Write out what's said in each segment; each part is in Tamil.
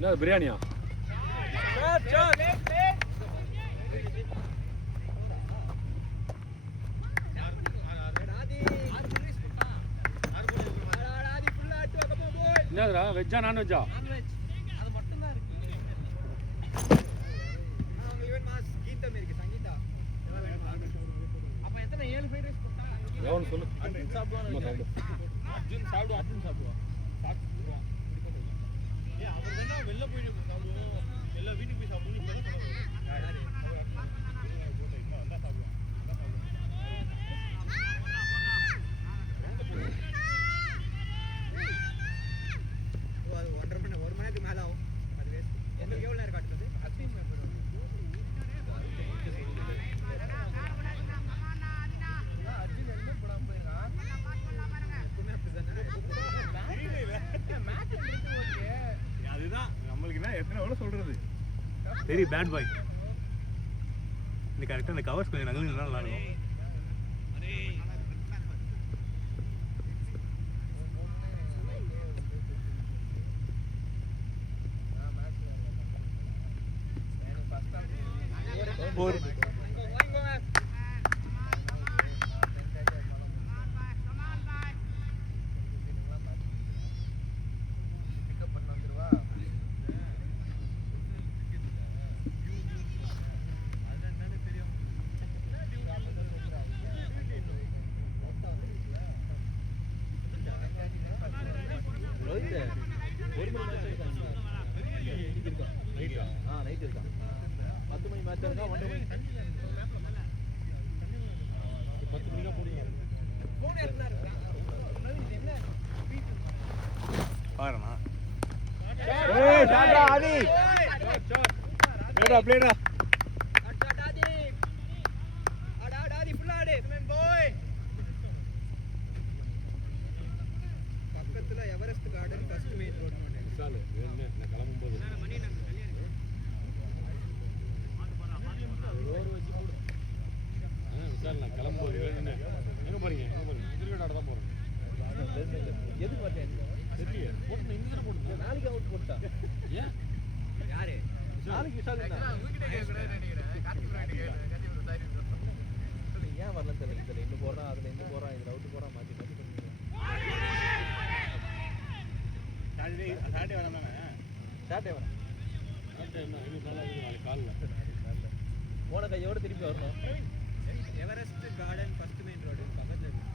என்ன பிரியாணியா? என்னதுடா, வெஜ்ஜா நான்வெஜ்ஜா? எவன் சொல்லு. அர்ஜுன் சாப்பிடுவான். அர்ஜுன் சாப்பிடுவான். அவர் தானே வெளில போயிட்டு சாப்பிடுவோம், எல்லா வீட்டுக்கு போய் சாப்பிடுவோம். அது 1 மணி நேரத்துக்கு மேலே ஆகும். அது வேஸ்ட். எங்களுக்கு எவ்வளோ நேரம் காட்டுறது? அஸ்வின் அதுதான் நம்மளுக்கு என்ன எத்தனை எவ்வளோ சொல்றது. சரி, பேட் பாய். இந்த கரெக்டாக அந்த கவர்ஸ் கொஞ்சம் நகல் நல்லா இருக்கும். பக்கத்துல Everest garden first main road கிளம்பும்போது நான் கிளம்பும்போது எங்க போறீங்க? திருவிழாட தான் போறேன். எது பார்த்தேன் போட்டு இங்க தானே போட்டு நாளைக்கு அவுட் போட்டா. ஏன் யாரு நாளைக்கு விசால் ஏன் வரல தெரியல. இதுல இன்னும் போறான், அதுல இன்னும் போறான், இதுல அவுட் போறான், மாத்தி மாத்தி பண்ணிடுறான். சாட்டர்டே வரேன் தானே? சாட்டர்டே வரேன். சாட்டர்டே என்ன இன்னும் நல்லா இருக்கு. நாளைக்கு காலைல போன கையோட திருப்பி வரணும். Everest garden first main road பக்கத்துல இருக்கு.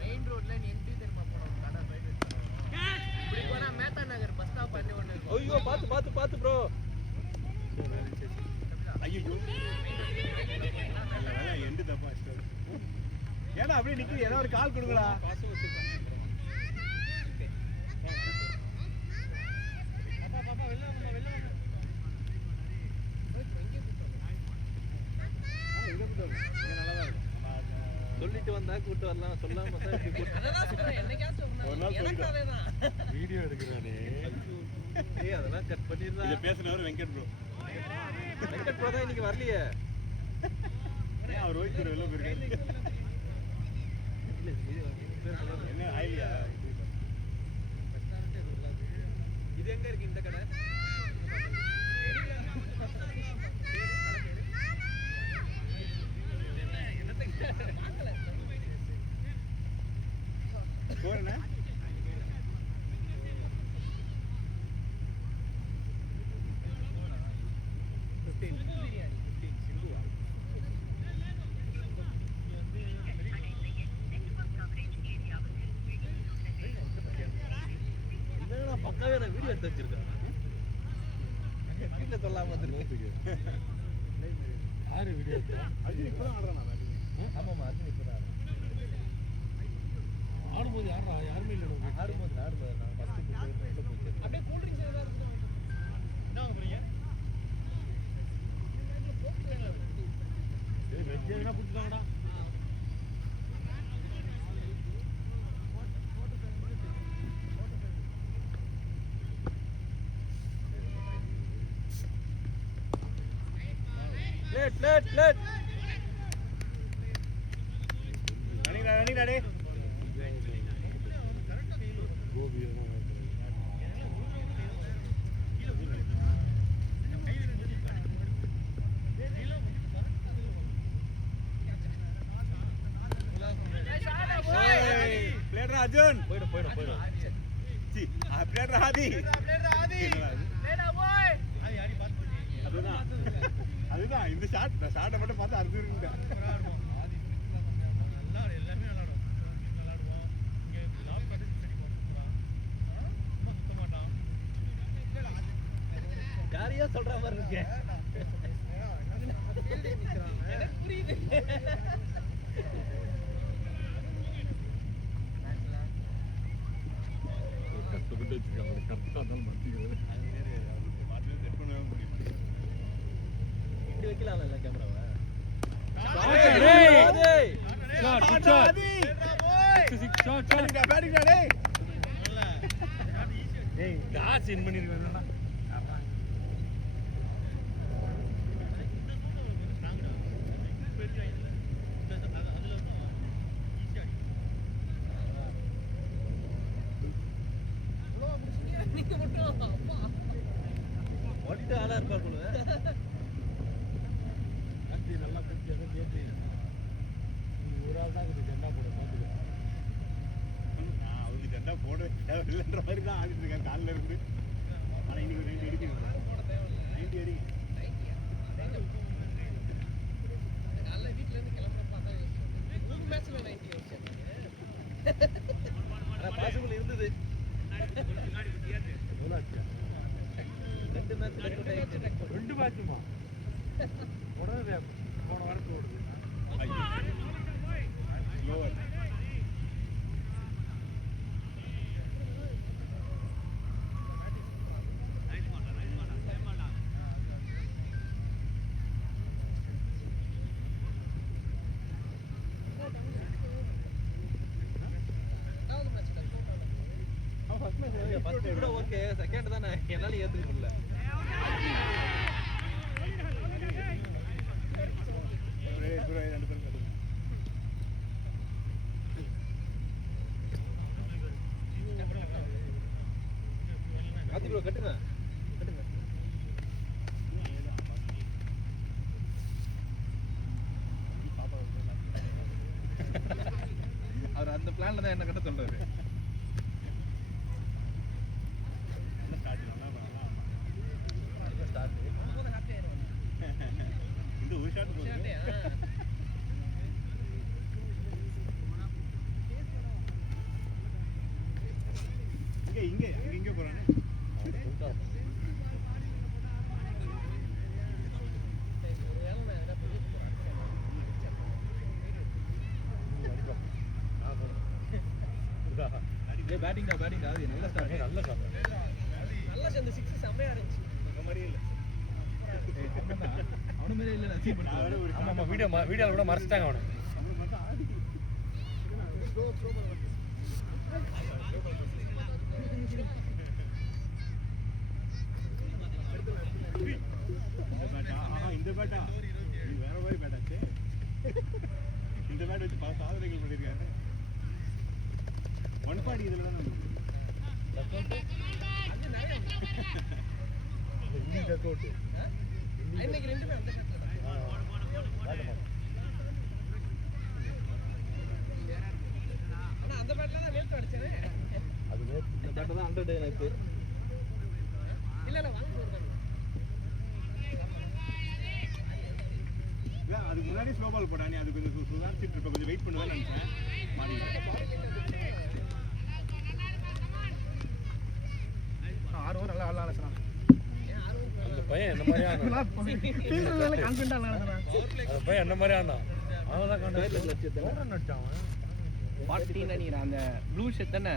மெயின் ரோட்ல நீ என்ட்ரி தெரியுமா போறோம். கடை ரைட் இப்படி போனா மேத்தா நகர் பஸ் ஸ்டாப் பண்ணி ஒண்ணு. ஐயோ பாத்து பாத்து பாத்து ப்ரோ. ஐயோ இல்ல எண்ட் தப்பா ஸ்டார். ஏன்னா அப்படியே நிக்கு. ஏதோ ஒரு கால் கொடுங்கடா. காசு வச்சு பண்ணு. பாப்பா வெளில வாங்க, வெளில வாங்க. எங்க கூட்டணும்? இங்க கூட்டணும். இங்க நல்லா தான் இருக்கு. சொல்லிட்டு வந்தா கூட்டு வரலாம், சொல்லாம தான் இப்படி கூட்டு. அதெல்லாம் சொல்றேன். என்னைக்காச்சும் சொன்னா எனக்காவே தான் வீடியோ எடுக்கறானே. ஏய் அதெல்லாம் கட் பண்ணிரலாம். இத பேசுனவர் வெங்கட் ப்ரோ. வெங்கட் ப்ரோ தான் இன்னைக்கு வரலையே. ஏன் அவர் ஓய்ட் கூட வெளில போயிருக்காரு. இல்ல என்ன ஐடியா? இது எங்க இருக்கு இந்த கடை? போறேனா? பக்காவே நான் வீடியோ எடுத்து வச்சிருக்கேன். வீட்டில் சொல்லாம வந்துருக்கு. யாரு வீடியோ எடுத்தா? அர்ஜுன் இப்போ தான் ஆடுறான். ஆமாம்மா அர்ஜுன் இப்போ தான் ஆடும்போது யாரா யாருமே இல்லை. ஆடும்போது நான் ஃபஸ்ட்டு போயிட்டு அப்படியே கூல் ட்ரிங்க்ஸ் ஏதாவது இருக்கும். என்ன வாங்க போறீங்க? வெஜ் எதுனா பிடிச்சிட்டாங்கடா. லேட் அணிடா டேய் பிளேயர் அர்ஜுன் போய்டும் சி பிளேயர் ஆதி லேடா போய் அதுதான் இந்த ஷாட்டை மட்டும் பார்த்து அர்ஜுன் இருக்குங்க எல்லாமே விளையாடுவோம் இங்க லாப் கட்டி சரி போறான் சும்மா சுத்த மாட்டான் காரியா சொல்ற மாதிரி இருக்கு எனக்கு புரியுது கஷ்டப்பட்டு வச்சிருக்காங்க கரெக்டாக இருந்தாலும் மாற்றிக்கிறது மாற்றி செட் பண்ணவே முடியும் இப்படி வைக்கலாம்ல கேமராவை ஆளா இருப்பா போல நல்லா பேசி அதை கேட்டு ஒரு ஆள் தான் ஜெண்டா போட பார்த்துக்க அவருக்கு ஜெண்டா போட இல்லைன்ற மாதிரி தான் ஆடிட்டு இருக்கேன் காலில் இருந்து ஆனால் இன்னைக்கு ஒரு 90 அடிக்கணும் 90 அடி காலைல வீட்டில் இருந்து கிளம்புற பார்த்தா 3 மேட்ச்ல 90 ஆனால் பாசிபிள் இருந்தது 2 மேட்சுமா உடனே போன வாரத்தில் ஓடுது ஓகே செகண்ட் தானே என்னால ஏத்துக்க முடியல கட்டுங்க அவர் அந்த பிளான்ல தான் என்ன கட்ட சொல்றாரு இந்த ஒரு ஷாட் போடுங்க இங்க போறானே பேட்டிங் ஆகுது நல்ல ஸ்டார்ட் நல்ல அந்த 6 செமையா இருந்துச்சு அந்த மாதிரி இல்ல அவன மாதிரி இல்ல நசீப் பண்ணா ஆமா வீடியோல கூட மறைச்சிட்டாங்க அவன இந்த பேட்டா வேற மாதிரி பேட்டாச்சு இந்த பேட் வச்சு பல சாதனைகள் பண்ணிருக்காரு ஒன்பாடி இதுல தான் இன்னைக்கு ரெண்டுமே அந்த ஆனா அந்த பேட்ல தான் நேத்து அடிச்சேனே அது நேத்து இந்த பேட் தான் 100 நேத்து இல்ல வாங்க போறேன் இல்ல அதுக்கு முன்னாடி ஸ்லோ பால் போடானே அது கொஞ்சம் சுதாரிச்சிட்டு இருப்ப கொஞ்சம் வெயிட் பண்ணுவேன்னு நினைச்சேன் மாடி ஆர்வம் நல்லா ஆளலாம் அந்த பையன் என்ன மாதிரி ஆனா ஃபீல்டர்ல கான்ஃபிடன்ட்டா ஆடுறான் அந்த பையன் என்ன மாதிரி ஆனா அவன் தான் கான்ஃபிடன்ட் லட்சத்தை நட்டான் 40 நினைக்கிறேன் அந்த ப்ளூ ஷர்ட் தானே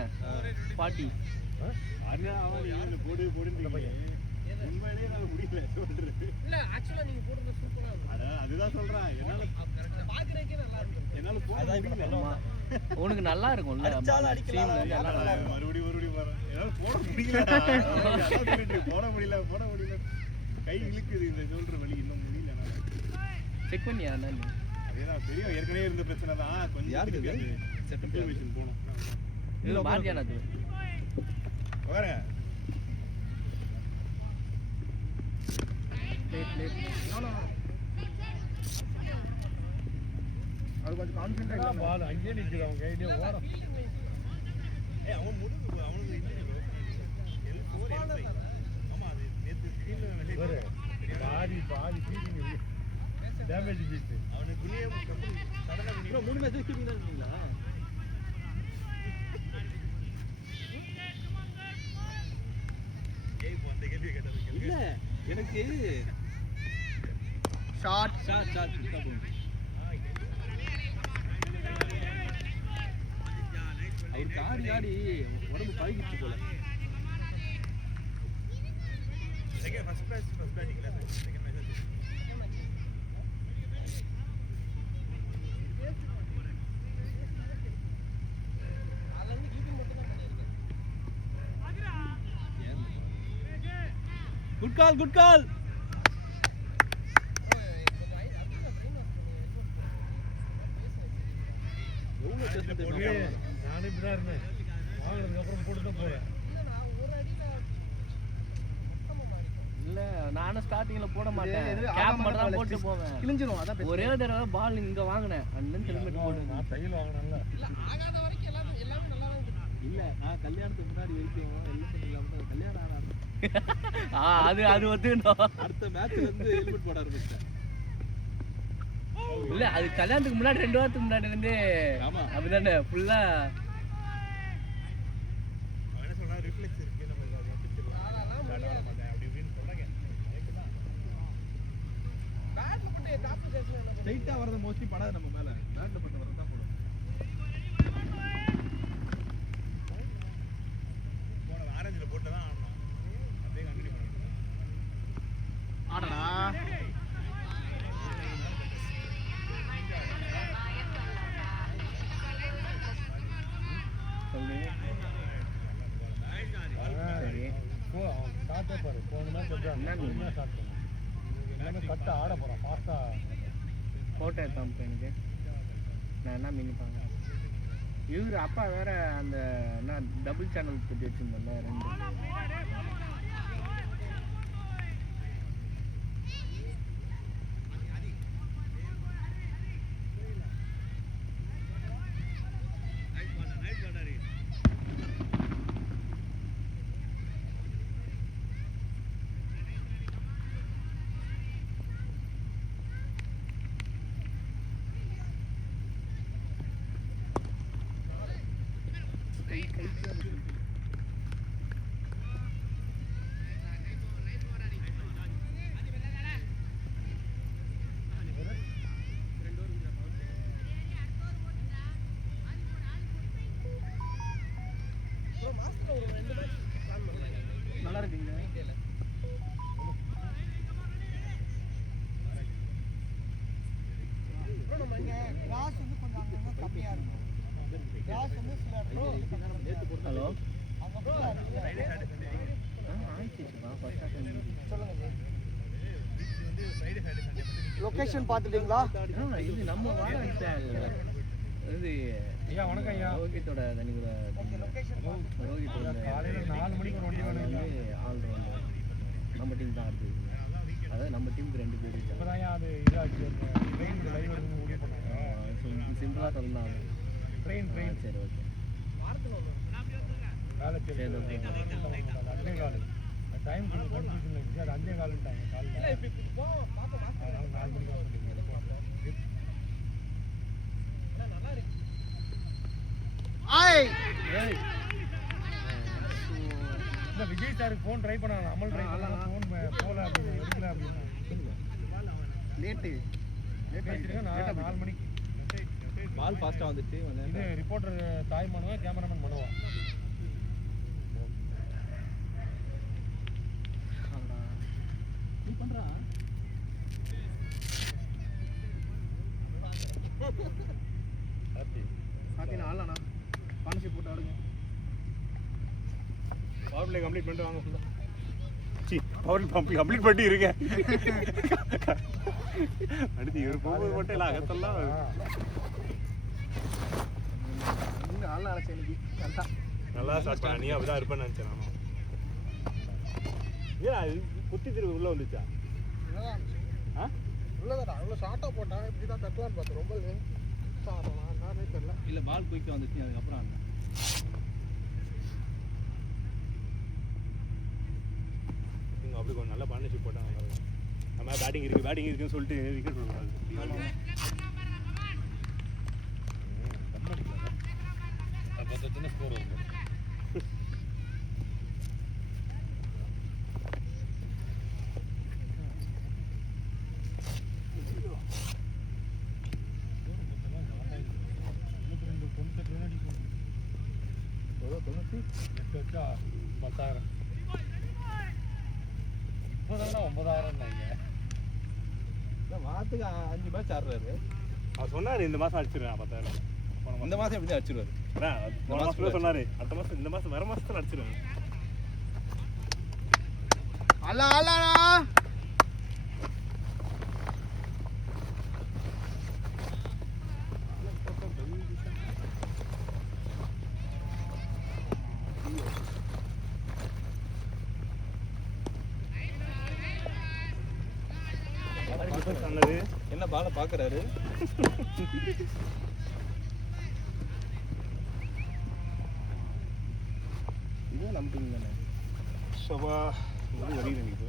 40 அண்ணா அவன் போடுன்னு இந்த பையன் உண்மையிலேயே நான் முடியல சொல்றது இல்ல ஆக்சுவலா நீங்க போடுறது சூப்பரா இருக்கு அதுதான் சொல்றேன் என்னால பாக்குறதுக்கே நல்லா இருக்கு என்னால போட முடியல உனக்கு நல்லா இருக்கும்ல மறுபடியும் வர என்னால போட முடியல போட முடியல கை இழுக்குது இந்த ஷோல்டர் வலி இன்னும் முடியல செக் பண்ணியா நான் அதேதான் தெரியும் ஏற்கனவே இருந்த பிரச்சனை தான் கொஞ்சம் யாருக்கு செட்டப் மிஷின் போணும் இது மாத்தியானா அது வரேன் அது கொஞ்சம் கான்ஃபிடென்ட்டா பால் அங்கேயே நிக்குது அவங்க கையிலே ஓரம் அவன் முடுக்கு அவனுக்கு L4 ஆமா அது நேத்து ஸ்கிரீன்ல மெசேஜ் பாதி ஃபீலிங் டேமேஜ் பீட் அவனுக்கு குனியே சடனா குனியே 3 மேட்ச் ஸ்கிப்பிங் பண்ணீங்களா ஏய் இப்போ அந்த கேள்வி கேட்டது இல்ல எனக்கு ஷார்ட் அவருக்கு ஆடி ஆடி உடம்பு பழகிடுச்சு போல செகண்ட் ஃபர்ஸ்ட் பேட்டிங் இல்ல செகண்ட் மேட்ச் குட் கால் நானே இப்படிதான் இருந்தேன் வாங்கினதுக்கு அப்புறம் போட்டு தான் போறேன் இல்ல நானும் ஸ்டார்டிங்ல போட மாட்டேன் கேப் மட்டும் தான் போட்டு போவேன் கிழிஞ்சிரும் அதான் ஒரே தடவை பால் இங்க வாங்குனேன் அண்ணன் ஹெல்மெட் போட்டு நான் தையல் வாங்கினேன்ல இல்ல ஆகாத வரைக்கும் எல்லாமே நல்லா தான் இருக்கு இல்ல நான் கல்யாணத்துக்கு முன்னாடி வரைக்கும் ஹெல்மெட் இல்லாம கல்யாணம் ஆன அது ஒத்துக்கணும் அடுத்த மேட்ச்ல இருந்து ஹெல்மெட் போட ஆரம்பிச்சேன் இல்ல அது கல்யாணத்துக்கு முன்னாடி 2 வாரத்துக்கு முன்னாடி இருந்து ஆமா அப்படிதானே ஃபுல்லா அவன் என்ன சொல்றான் ரிஃப்ளெக்ஸ் இருக்கு நம்ம அதை பிடிச்சிடலாம் விளையாட மாட்டேன் அப்படி இப்படின்னு சொல்றாங்க அதுக்குதான் பேட்ல போட்டு டாப் சேஸ்ல என்ன ஸ்ட்ரைட்டா வரது மோஸ்ட்லி படாது நம்ம மேல பேட்ல போட்டு வரது தான் போடும் போன ஆரஞ்சில போட்டு தான் ஆடணும் அப்படியே கண்டினியூ பண்ணணும் ஆடடா சொல்லு சரி போ அவன் ஸ்டார்ட்டே பாரு போன மேட்ச் என்ன ஸ்டார்ட் பண்ணு எல்லாமே கட்ட ஆட போறான் ஃபாஸ்டா போட்டோ எடுத்தாம எனக்கு நான் என்ன மினி பாங்க இவரு அப்பா வேற அந்த என்ன டபுள் சேனல் போட்டு வச்சிருந்தோம்ல 2 ப்ரோ மாஸ்டர் ஒரு 2 மேட்ச் பிளான் பண்ணலாம் நல்லா இருக்குங்க ப்ரோ நம்ம இங்க கிளாஸ் வந்து கொஞ்சம் அங்கங்க கம்மியா இருக்கும் கிளாஸ் வந்து சில இடத்துல ஹலோ அங்க ப்ரோ ஆயிடுச்சுப்பா ஃபர்ஸ்ட் அட்டெண்ட் சொல்லுங்க வந்து ஃப்ரைடே சாட்டர்டே சண்டே லொகேஷன் பாத்துட்டீங்களா இது நம்ம வாடகை இது ஐயா வணக்கம் ஐயா ரோஹித்தோட தனிக்குற லொகேஷன் ரோஹித்தோட காலையில 4 மணிக்கு ஒரு வண்டி வேணும் ஆல் ரவுண்டர் நம்ம டீம் தான் அடுத்து அதாவது நம்ம டீமுக்கு 2 பேர் இருக்காங்க இப்பதான் அது இதாச்சு ட்ரெயின் லைவ் எடுத்து முடிவு பண்ணாங்க சிம்பிளாக தந்தாங்க ட்ரெயின் சரி ஓகே வாரத்துல ஒண்ணு வேலை அஞ்சே கால் டைம் கொஞ்சம் கன்ஃபியூஷன் இருந்துச்சு அது அஞ்சே காலுட்டாங்க இல்ல காலையில் இப்ப போ பாக்க மாஸ்டர் அதனால 4 மணிக்கு வர சொல்லிங்க நல்லா இருக்கு ஏய் இல்லை விஜய் சாருக்கு ஃபோன் ட்ரை பண்ணாங்க அமல் ட்ரை பண்ணாங்க ஃபோன் போகல அப்படின்னு எடுக்கல அப்படின்னா லேட்டு பேசிருக்கேன் 4 மணிக்கு பால் ஃபாஸ்டா வந்துட்டு இது ரிப்போர்ட்டர் தாய் மனுவா கேமராமேன் மனுவா நீ பண்றா சாத்தின ஆளண்ணா பார்ட்னர்ஷிப் போட்டு ஆடுங்க பவர் பிளே கம்ப்ளீட் பண்ணிட்டு வாங்க ஃபுல்லாக பவர் பம்ப் கம்ப்ளீட் பண்ணி இருக்கேன். அடுத்து இவர் போகும்போது மட்டும் இல்லை அகத்தெல்லாம் இன்னும் ஆள் அழைச்சேன் இன்னைக்கு கரெக்டா நல்லா ஸ்டார்ட் பண்ண. நீ அப்படிதான் இருப்பேன்னு நினச்சேன் நானும். ஏன் குத்தி திரும்ப உள்ள வந்துச்சா? ஆ உள்ளதாடா அவ்வளோ ஷார்ட்டாக போட்டான். இப்படி தான் தட்டலான்னு பார்த்தேன். ரொம்ப நானே தெரியல. இல்லை பால் குயிக்காக வந்துச்சு அதுக்கப்புறம் அந்த இவங்க அப்படி கொஞ்சம் நல்லா பார்ட்னர்ஷிப் போட்டாங்க பாருங்க. நம்ம பேட்டிங் இருக்குன்னு சொல்லிட்டு விக்கெட் விடக்கூடாது. சின்ன ஸ்கோர் வரும். வச்சா 10,000 வாரத்துக்கு 5 மேட்ச் ஆடுறாரு. அவர் சொன்னார் இந்த மாதம் அடிச்சிருவேன் 10,000. இந்த மாதம் எப்படி அடிச்சிருவாரு? போன மாதம் சொன்னார் அடுத்த மாதம் இந்த மாதம் வர மாதத்தில் அடிச்சிருவேன். அல்லா அல்லாடா சொன்னது என்ன பாலை பார்க்குறாரு? இதுவும் நம்பிங்க தானே சபா முடி வலியுது எனக்கு.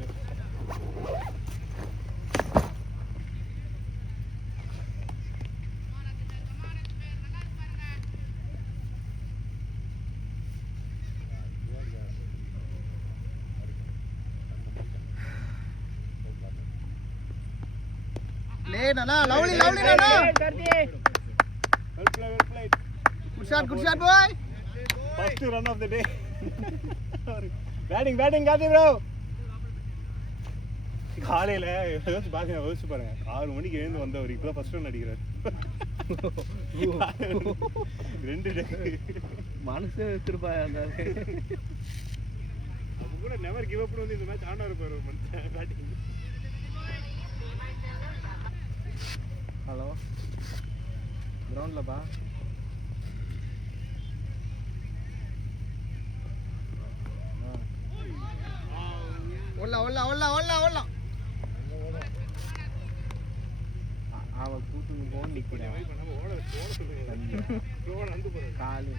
லே நானா லவ்லி நானா Well played. Good shot boy. First run of the day. Batting காத்தி bro. காலையில யோசிச்சு பாருங்க 6 மணிக்கு எழுந்து வந்தவர் இப்போ ஃபர்ஸ்ட் ரன் அடிக்கிறார். 2 மனசு திருப்பா இருந்தாரு. அவங்க கூட நெவர் கிவ் அப் வந்து இந்த மேட்ச் ஆனா இருப்பாரு மனுஷன் பேட்டிங். ஹலோ கிரவுண்ட்ல பா ஒல்ல அவ கூட்டுன்னு போன் நிக்கிறான். நம்ம ஓட சொல்லுங்க. ஸ்லோவா நடந்து போறாரு. காலு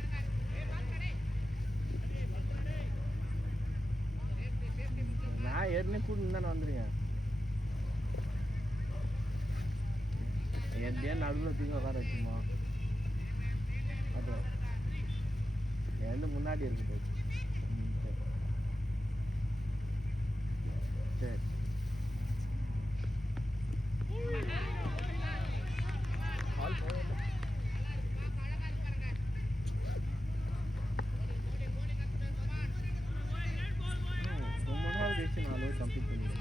நான் ஏற்கனவே கூட்டு தானே வந்துருக்கேன். எப்படியா நடுவில் தூங்க உட்கார வச்சுமா அது எந்த முன்னாடி இருக்குது. சரி ரொம்ப நாள் கழிச்சு 4 ஓவர் கம்ப்ளீட் பண்ணிடுவேன்.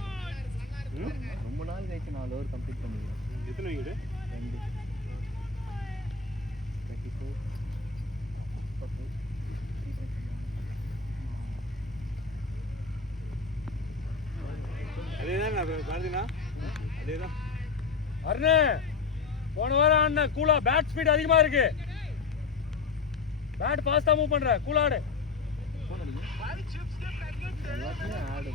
ரொம்ப நாள் கழிச்சு 4 ஓவர் கம்ப்ளீட் பண்ணிடுவேன். எத்தனை விக்கெட்? 2 34 அதேதான் பாரதினா அதேதான். அருணே போன வாரம் ஆடின கூலா பேட் ஸ்பீட் அதிகமா இருக்கு. பேட் ஃபாஸ்டா மூவ் பண்ற கூலாடு. எல்லாத்தையும் ஆடு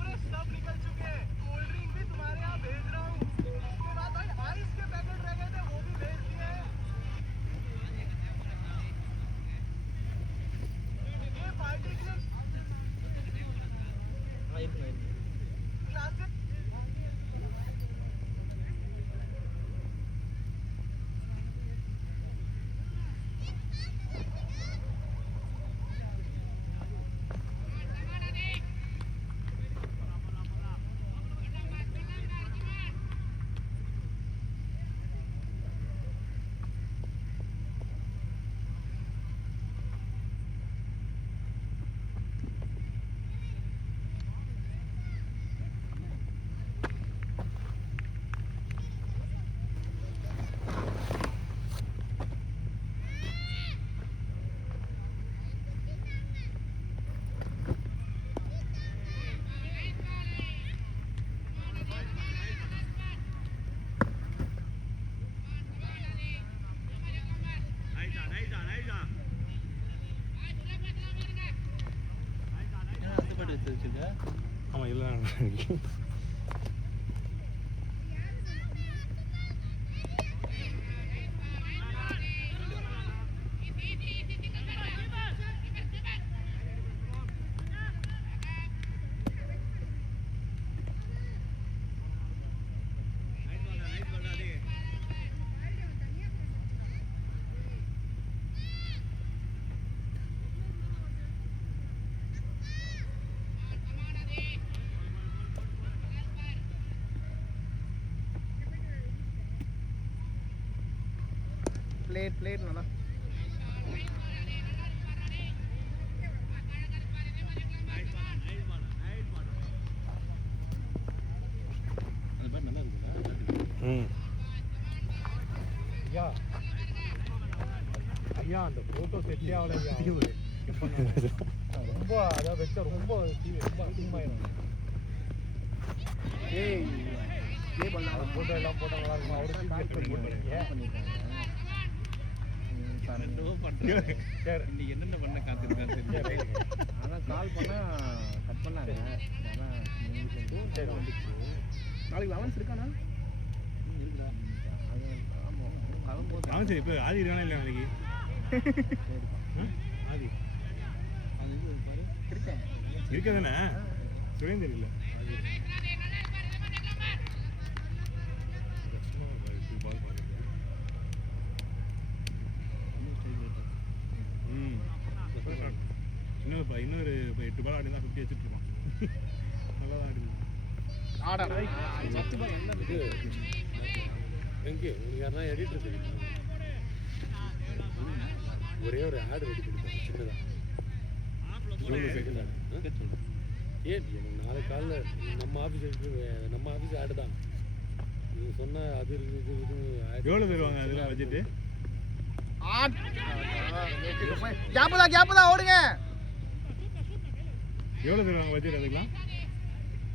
ஹெல்மெட் எடுத்து வச்சுக்க. ஆமாம் இல்லை பிளேட் நல்லா அது மாதிரி நல்லா இருக்குதா? ஐயா ஐயா அந்த ஃபோட்டோ செட்டே ஆகல ஐயா ரொம்ப அதாவது வச்சா ரொம்ப ரொம்ப அதிகமாயிடும். ஏய் ப்ளே பண்ணலாம். ஃபோட்டோ எல்லாம் போட்டால் நல்லா இருக்கும். அவருக்கு கால் பண்ணி போட்டுருக்கீங்க. சரி இன்னைக்கு என்னென்ன பண்ண காத்துருக்காரு. ஆனால் கால் பண்ணால் கட் பண்ணாங்க. சரி வந்துச்சு. நாளைக்கு லெவன்ஸ் இருக்காண்ணா? இருக்குடா. அது ஆமாம் கிளம்போது ஆமாம் சரி. இப்போ ஆதி இருக்கானா இல்லை நாளைக்கு? ஆதி அது இது பாரு. இருக்கேன். இருக்க தானே? சுரேந்தர் இல்லை. இன்னொரு 8 பால் ஆடி தான் 50 வச்சுட்டு இருப்பான். நல்லா தான் ஆடுது. ஆடா எங்கே உங்களுக்கு யாருன்னா எடிட்டர் தெரியும்? ஒரே ஒரு ஆடு ரெடி கொடுப்பேன் சின்னதாக. 20 செகண்ட் ஆடு. ஏன் எனக்கு நாளை காலைல நம்ம ஆஃபீஸ் ஆடு தான். நீ சொன்ன அது இது எவ்வளோ தருவாங்க அதில் பட்ஜெட்டு? கேப்பு தான் ஓடுங்க. எவ்வளோ தருவாங்க பட்ஜெட் அதுக்கெலாம்?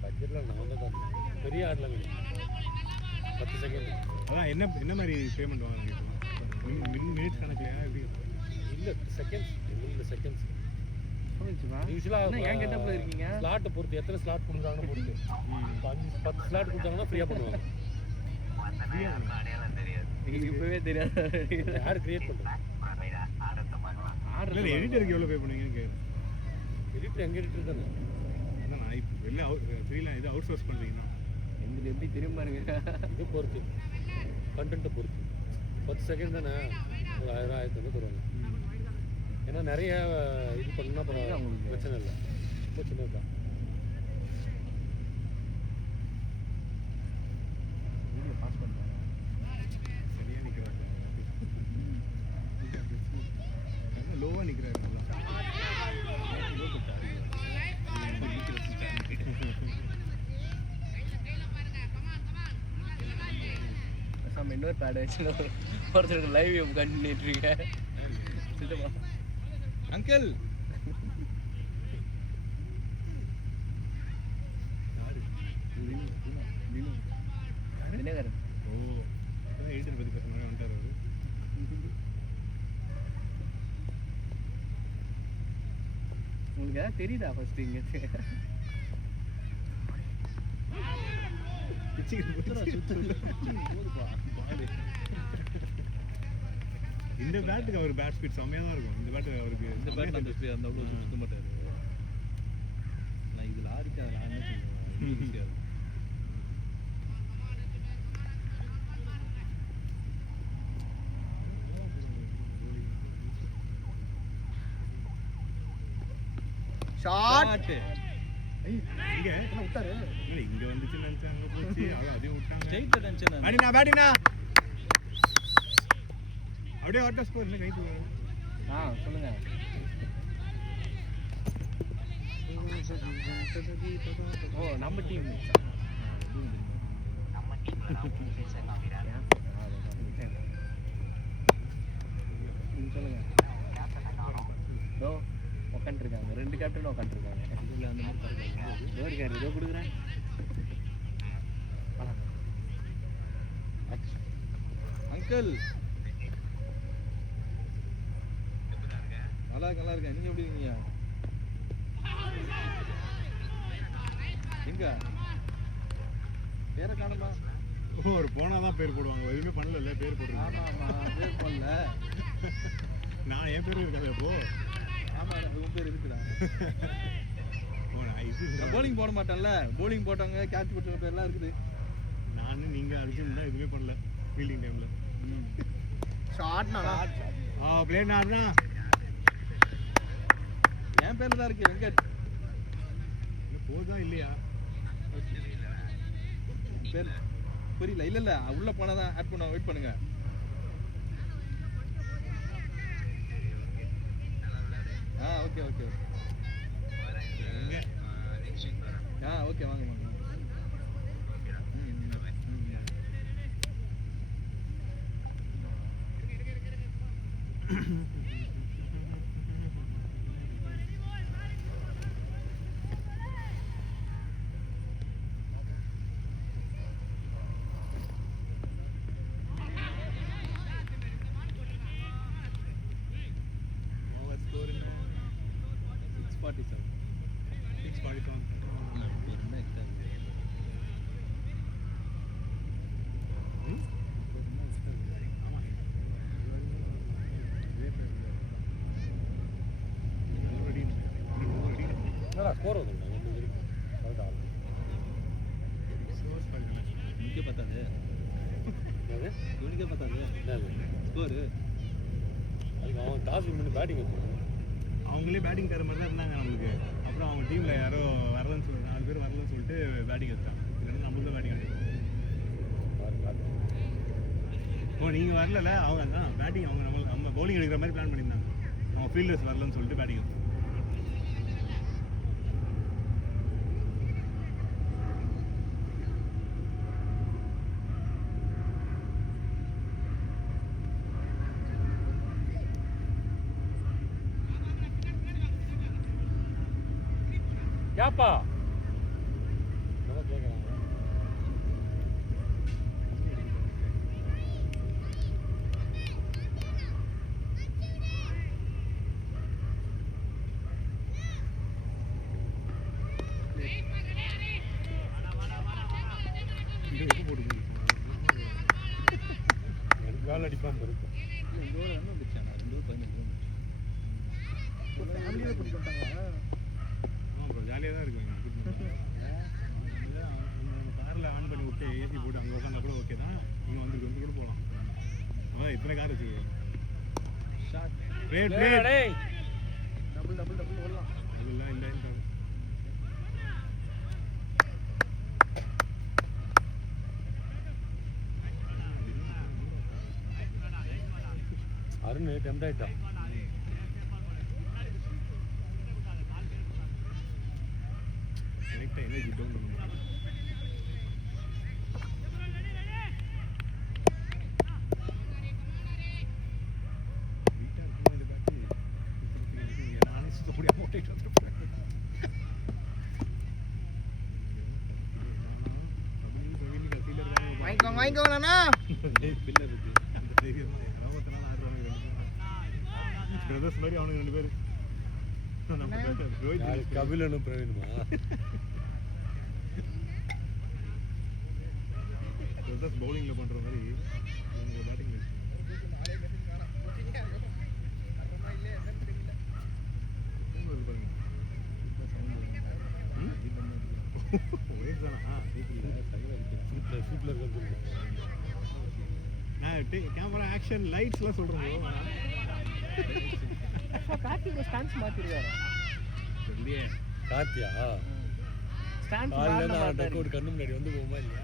பட்ஜெட்டில் நான் தான் பெரிய ஆடலாம் 10 செகண்ட். அதான் என்ன மாதிரி பேமெண்ட் வாங்குறாங்க இப்போ? மினிட்ஸ் கணக்குலையா எப்படி? இல்லை செகண்ட்ஸ். எங்களுக்கு செகண்ட்ஸ் யூஸ்வலாக ஏன் கெட்டப்பில் இருக்கீங்க? ஸ்லாட்டை பொறுத்து எத்தனை ஸ்லாட் கொடுக்குறாங்கன்னு பொறுத்து. 10 ஸ்லாட் கொடுத்தாங்கன்னா ஃப்ரீயாக பண்ணுவாங்க. எனக்கு இப்போவே தெரியாது. யார் கிரியேட் பண்ணுறது? இல்லை எடிட்டருக்கு எவ்வளோ பே பண்ணுவீங்கன்னு கேட்குறேன். எடிட்டர் எங்கள் எடிட்டர் தானே? அதான் நான் இப்போ வெளில ஃப்ரீலாம் இது அவுட் சோர்ஸ் பண்ணுறீங்கன்னா எங்களுக்கு எப்படி தெரியும் பாருங்க. இது பொறுத்து கண்டென்ட்டை பொறுத்து 10 செகண்ட் தானே ஒரு 1000 1500 தருவாங்க. ஏன்னா நிறைய இது பண்ணால் உங்களுக்கு பிரச்சனை இல்லை. ரொம்ப சின்னது தான். பாஸ் பண்ணுறாங்க. சரியாக நிற்கிறாங்க. லோவாக நிற்கிறாரு. நம்ம இன்னொரு பேட் வச்சு ஒருத்தருக்கு லைவ் கண்டினியூட்டு இருக்கேன். அங்கிள் தினகரன். ஓ அதான் எடிட்டர் பற்றி பேசுகிறேன் வந்துட்டார் அவர். உங்களுக்கு ஏதாவது தெரியுதா ஃபர்ஸ்ட் இங்கே? இந்த பேட்டுக்கு அவர் பேட் ஸ்பீட் செம்மையாக தான் இருக்கும். இந்த பேட்டு அவருக்கு இந்த பேட் அந்த ஸ்பீட் அந்த அவ்வளோ சுத்த மாட்டார். நான் இதில் ஆடிட்டு அதில் ஆடினே சொல்லுவேன். ஷாட். இங்கே விட்டாரு. இல்லை இங்கே வந்துச்சு நினச்சி அங்கே போச்சு. அதையும் விட்டாங்க. ஸ்ட்ரைட்டாக டென்ஷன் அடிண்ணா பேட்டிங்ண்ணா. அப்படியே வாட்டர் ஸ்கோர் இல்லை கை சொல்லுங்க. சொல்லுங்க. ஓ நம்ம டீம். சொல்லுங்க. உட்காந்துருக்காங்க 2 கேப்டன் உட்காந்துருக்காங்க. அந்த மாதிரி இருக்காரு. இதோ கொடுக்குறேன். அங்கிள் நல்லா இருக்கேன். நீங்கள் எப்படி இருக்கீங்க? எங்க பேரை காணுமா? ஒரு போனாதான் பேர் போடுவாங்க, எதுவுமே பண்ணல பேர் போட்டுருக்காங்க. ஆமா பேர் பண்ணல. நான் என் பேரும் இருக்காது அப்போ. ஆமா உன் பேர் இருக்குடா. நான் போலிங் போட மாட்டேன்ல, போலிங் போட்டவங்க கேட்ச் பிடிச்ச பேர்லாம் இருக்குது. நானும் நீங்க அர்ஜுன் தான் எதுவுமே பண்ணல ஃபீல்டிங் டைம்ல. ஷார்ட்னா பிளேன் ஆடுனா என் பேர்ல தான் இருக்கு வெங்கட். போதா இல்லையா பேர் புரியல. இல்ல உள்ள போனாதான் ஆட் பண்ணுவாங்க, வெயிட் பண்ணுங்க. ஓகே ஓகே ஓகே வாங்க வாங்க. ஸ்கோர் வந்து இங்கே பார்த்தாது இவனுக்கே பார்த்தாது ஸ்கோரு. அதுக்கு அவன் டாஸ் பண்ணி பேட்டிங் வச்சுருக்கான். அவங்களே பேட்டிங் தர மாதிரி தான் இருந்தாங்க நம்மளுக்கு. அப்புறம் அவங்க டீமில் யாரோ வரலன்னு சொல்லிட்டு 4 பேர் வரலன்னு சொல்லிட்டு பேட்டிங் வச்சுட்டாங்க. இல்லைன்னா நம்மளுக்கு தான் பேட்டிங் வச்சுருக்கோம். ஓ நீங்கள் வரல, அவங்க தான் பேட்டிங் அவங்க நம்ம பவுலிங் எடுக்கிற மாதிரி பிளான் பண்ணியிருந்தாங்க. அவங்க ஃபீல்டர்ஸ் வரலன்னு சொல்லிட்டு பேட்டிங் வச்சு. கேப்பா நல்லா கேட்குறாங்க. கால் அடிப்பான் இருக்கு. 2 ரன் வந்துச்சானா? 2 15 ஃபேமிலியே கூட்டிட்டு வந்துட்டாங்களா? ஜாலியாக தான் இருக்குங்க. காரில் ஆன் பண்ணி விட்டு ஏசி போட்டு அங்கே உட்காந்தா கூட ஓகே தான். நீங்கள் வந்து கூட போகலாம். அதான் இத்தனை கார் வச்சுருக்கோம். டபுள் ஓடலாம். அதெல்லாம் இல்லை. அருண் டெம்ட் ஆயிட்டான். கரெக்டாக எனர்ஜி டவுன் பண்ணுங்க. வீட்டாக இருக்குமா இந்த பேட்டு? நானே சுத்த முடியாமல் ஓட்டிட்டு வந்துருப்பேன். வாங்கிக்கோங்கண்ணா. பில்லர் இருக்கு. அந்த தைரியம் தான் கிராமத்தினால ஆடுறாங்க. பிரதர்ஸ் மாதிரி அவனுக்கு 2 பேர். கபிலனும் பிரவீனுமா? பிரதர்ஸ் பவுலிங்கில் பண்ணுற மாதிரி இவங்க பேட்டிங். நான் கேமரா ஆக்ஷன் லைட்ஸ்லாம் சொல்கிறேன். கார்த்திக் ஸ்டான்ஸ் மாத்திருக்காரு. இல்லையே கார்த்தியா ஸ்டான்ஸ் ஒரு கண்ணு முன்னாடி வந்து போகுமா இல்லையா?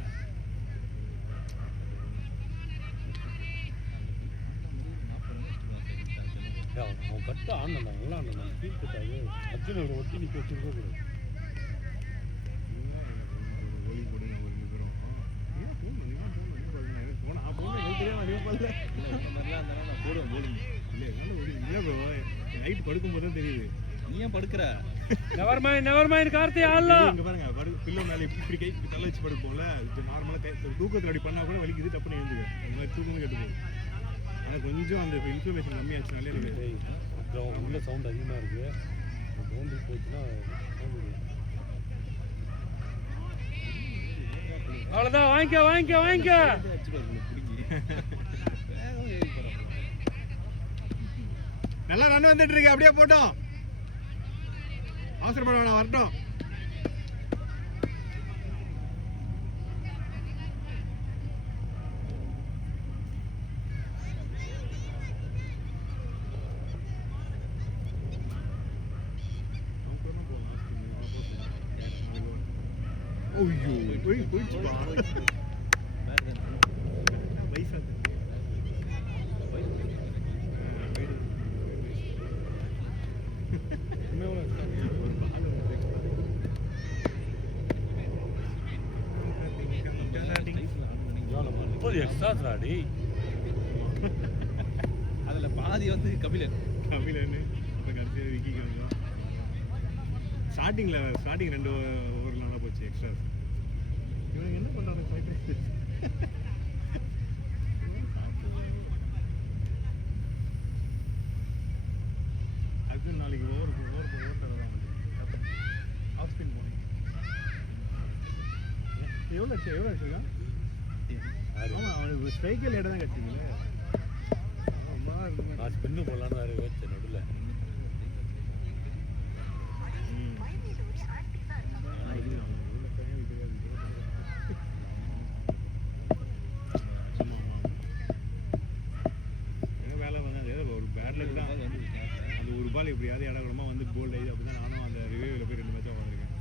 அவன் கரெக்டாக ஆடணும், நல்லா ஆடணும். ஃபீல் கட்டாது. அர்ஜுன் ஒரு ஒட்டி நிற்க வச்சுருக்க கூடாது. ஒலி போடுங்க ஒரு நிமிடம். ஏன் போகணும்? நான் போனேன் எனக்கு தெரியாம நீ பண்ணல. இந்த மாதிரிலாம் இருந்தாலும் நான் போடுவேன் போலிங். இல்லை ப்ரோ, நைட் படுக்கும்போது தான் தெரியுது. நீ ஏன் படுக்கிற? நெவர் மைண்ட் கார்த்தி ஆடலாம். இங்கே பாருங்க, பில்லோ மேலே இப்படி கை இப்படி தலை வச்சு படுப்போம்ல, நார்மலாக தூக்கத்தில் அப்படி பண்ணால் கூட வலிக்குது, டப்புன்னு எழுந்துங்க. அந்த மாதிரி தூக்கம் கெட்டு போகும். ஆனால் கொஞ்சம் அந்த இன்ஃபர்மேஷன் கம்மியாச்சுனாலே உள்ள சவுண்ட் அதிகமாக இருக்குது. சவுண்டு போச்சுன்னா சவுண்டு அவ்வளோதான், வாங்கிக்க வாங்கிக்க வாங்கிக்க. நல்லா ரன் வந்துட்டு இருக்கு, அப்படியே போட்டோம். அவசரப்பட வேணாம், வரட்டும். போயிடுச்சுப்பா. வயசு எக்ஸ்ட்ரா ஆடி அதுல பாதி வந்து கபிலன் கடைசியாக விக்கிக்கிறாங்க. ஸ்டார்டிங் 2 ஓவர் நல்லா போச்சு எக்ஸ்ட்ரா. இவங்க என்ன பண்றாங்க ஃபைட்? அது நாளைக்கு ஓவர் ஓட்ட ஆஃப் ஸ்பின் போனீங்க. எவ்வளோ வச்சிருக்கா? ஆமாம், அவனுக்கு ஸ்ட்ரைக்கில் இடம் தான் கிடச்சிதுல்ல. நான் ஸ்பின்னு போடலான்னு வேறு வச்சேன் நடுவில். வேலை வந்து ஒரு பேட்ல தான் அந்த ஒரு பால் எப்படியாவது இடகுடமா வந்து போல்ட் ஆகி அப்படிதான் நானும் அந்த ரிவ்யூவில் போய் 2 மேட்சாக உட்காந்துருக்கேன்.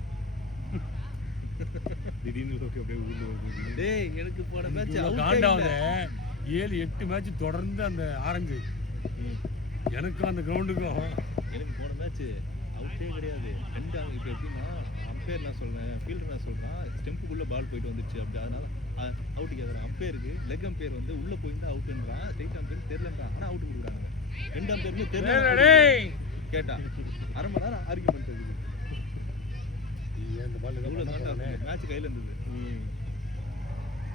திடீர்னு ஓகே அப்படியே ஊர்ல வருது. டேய் எனக்கு போன மேட்ச் காண்டாவது 7-8 மேட்ச் தொடர்ந்து அந்த ஆரஞ்சு எனக்கும் அந்த கிரவுண்டுக்கும். எனக்கு போன மேட்ச் அவுட்டே கிடையாது. 2 இப்போ எப்படின்னா அம்பையர் நான் சொல்றேன், ஃபீல்டர் நான் சொல்றேன், ஸ்டெம்புக்குள்ள பால் போயிட்டு வந்துருச்சு அப்படி, அதனால அவுட் கேட்குறேன். அம்பையருக்கு லெக் அம்பையர் வந்து உள்ள போயிருந்தா அவுட்டுன்றான், ஸ்ட்ரைட் அம்பையர் தெரியலன்றான், ஆனால் அவுட் கொடுக்குறாங்க. 2 அம்பையருமே தெரியல கேட்டா அரை மணி நேரம் ஆர்கியூமெண்ட் இருக்குது. இந்த பால் எவ்வளோ மேட்ச் கையில் இருந்தது.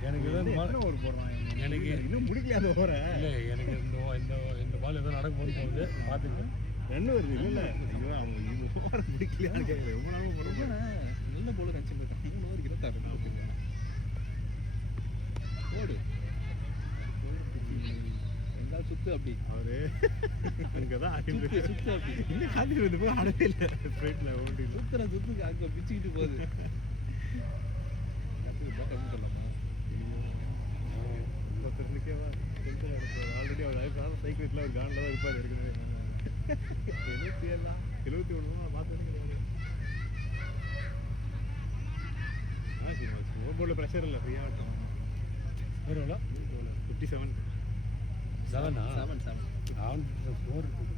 எனக்கு ஒரு போடுறான் எனக்கு இன்னும் முடிக்கல அந்த ஓவரை. இல்லை எனக்கு இந்த பால் ஏதோ நடக்க போகுது பார்த்துங்க. 2 வருது இல்லை அவங்க இது ஓவரை முடிக்கலையான்னு கேட்கல. ரொம்ப நாளும் போடுறோம். நல்ல போல நினச்சிட்டு இருக்கான். 3 ஓவர் 26 ஓடு எங்கால் சுத்து அப்படி அவரு அங்கதான் சுத்து அப்படி இன்னும் காத்திட்டு வந்து போய் ஆடவே இல்லை. ஸ்ட்ரைட்ல ஓடி சுத்துக்கு அங்கே பிச்சுக்கிட்டு போகுது. சொல்லலாமா ஆல்ரெடி அவர் சைக்கிள் ஒரு காண்டில் தான் இருப்பார். ஏற்கனவே 77 பார்த்தது கிடையாது. ஓவர் போர்டில் ப்ரெஷர் இல்லை, ஃப்ரீயாக ஆட்டம். 57 7 7 அவன் ஸ்கோர் இருக்குது.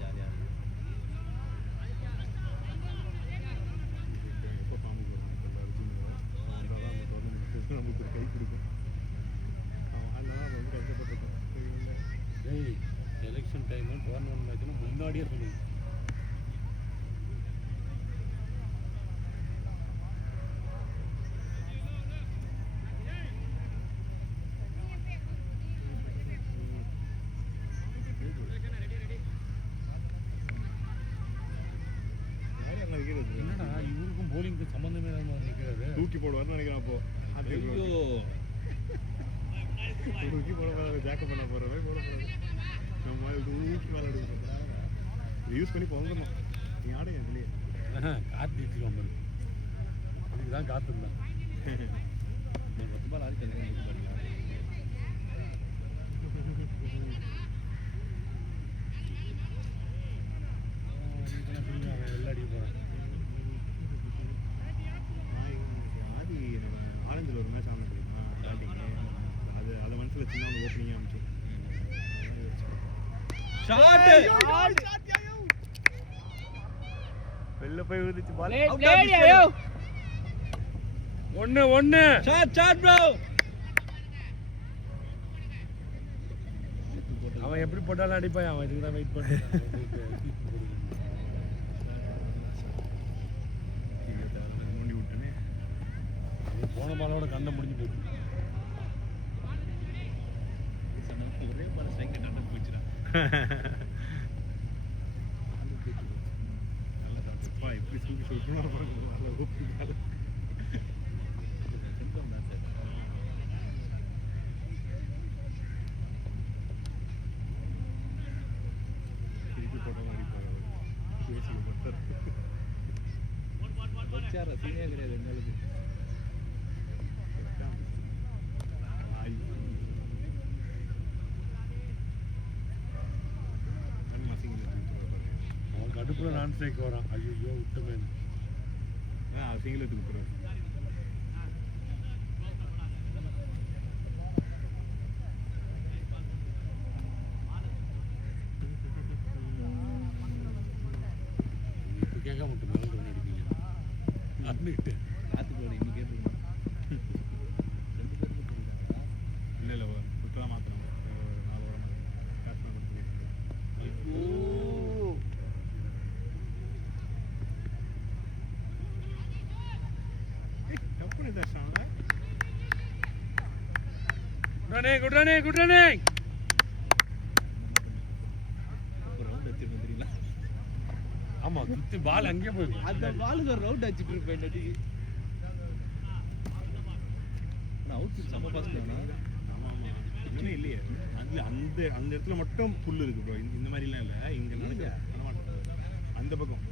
ஜாலியாக எப்போ ஃபார்முக்கு வருவான் இப்போ அர்ஜுன் வந்தால் தான் அந்த டோர்னமெண்ட் நமக்கு ஒரு கை கொடுக்கும். அவன் ஆடலாம் ரொம்ப கஷ்டப்பட்டிருக்கோம். டேய் எலெக்ஷன் டைமு டோர்னமெண்ட் மேட்ச்னு முன்னாடியே சொல்லுங்க. என்னடா இவருக்கும் போலிங்க்கு சம்மந்தமே இல்லாம நிற்கிறாரு. தூக்கி போடுவார்னு நினைக்கிறேன். அப்போ தூக்கி போட போறாரு, ஜாக்கப் பண்ண போற மாதிரி போட போறாரு. நம்ம தூக்கி மேலே எடுக்க யூஸ் பண்ணி பொங்கணும். நீ ஆடுங்க இதுலயே காத்து வச்சுருவான் பாரு. அதுக்கு தான் காத்துருந்தேன். 10 பால் ஆடி வெள்ளாடி போகிறேன். ஆதி ஆரஞ்சில் ஒரு மேட்ச் ஆன தெரியுமா ஸ்டார்டிங்கு. அதை மனசில் சின்ன ஓப்பனிங்காக அமைச்சு வெளில போய் விழுந்துச்சு பால். 1-1 அவன் எப்படி போட்டாலும் அடிப்பான். அவன் இதுக்கு தான் வெயிட் பண்ணுறான். மூடி விட்டுனே போன பாலோட கண்ணை முடிஞ்சு போச்சு. ஒரே பால் ஸ்ட்ரைக் கண்ட போச்சுடா. நல்லா தப்பா எப்படி சூப்பி சூப்பராக பாருங்க. நல்லா ஓப்பி பால் வச்சா ரசீனே கிடையாது எங்களுக்கு. அவன் கடுப்புல நான் ஸ்ட்ரைக் வரான். ஐயோ விட்டுமே. சிங்கிலத்துக்கு போறாரு. இப்போ கேட்க மாட்டேன் ரன் அடிப்பீங்க அன்னிட்டு காத்து போடு இன்னைக்கு கேட்டுருக்கோம். இல்லை புத்தகம் மாற்றணும். 4 வாரம் பேட்ஸ்மேன் கொடுத்து. தப்பு நிதாஷாங்களா? Good running. ஒரு ரவுண்ட் அடிச்சிருக்கோம் தெரியல. ஆமா சுத்தி பால் அங்கேயே போயிடும். அந்த பாலுக்கு ஒரு ரவுண்ட் அடிச்சிட்டு இருப்பேன் இன்னைக்கு. நான் அவுட் செம பாஸ் பண்ணா. ஆமாம் இன்னுமே இல்லையே. அதில் அந்த இடத்துல மட்டும் புல் இருக்கு ப்ரோ. இந்த மாதிரிலாம் இல்லை. இங்கே நடக்க அந்த பக்கம்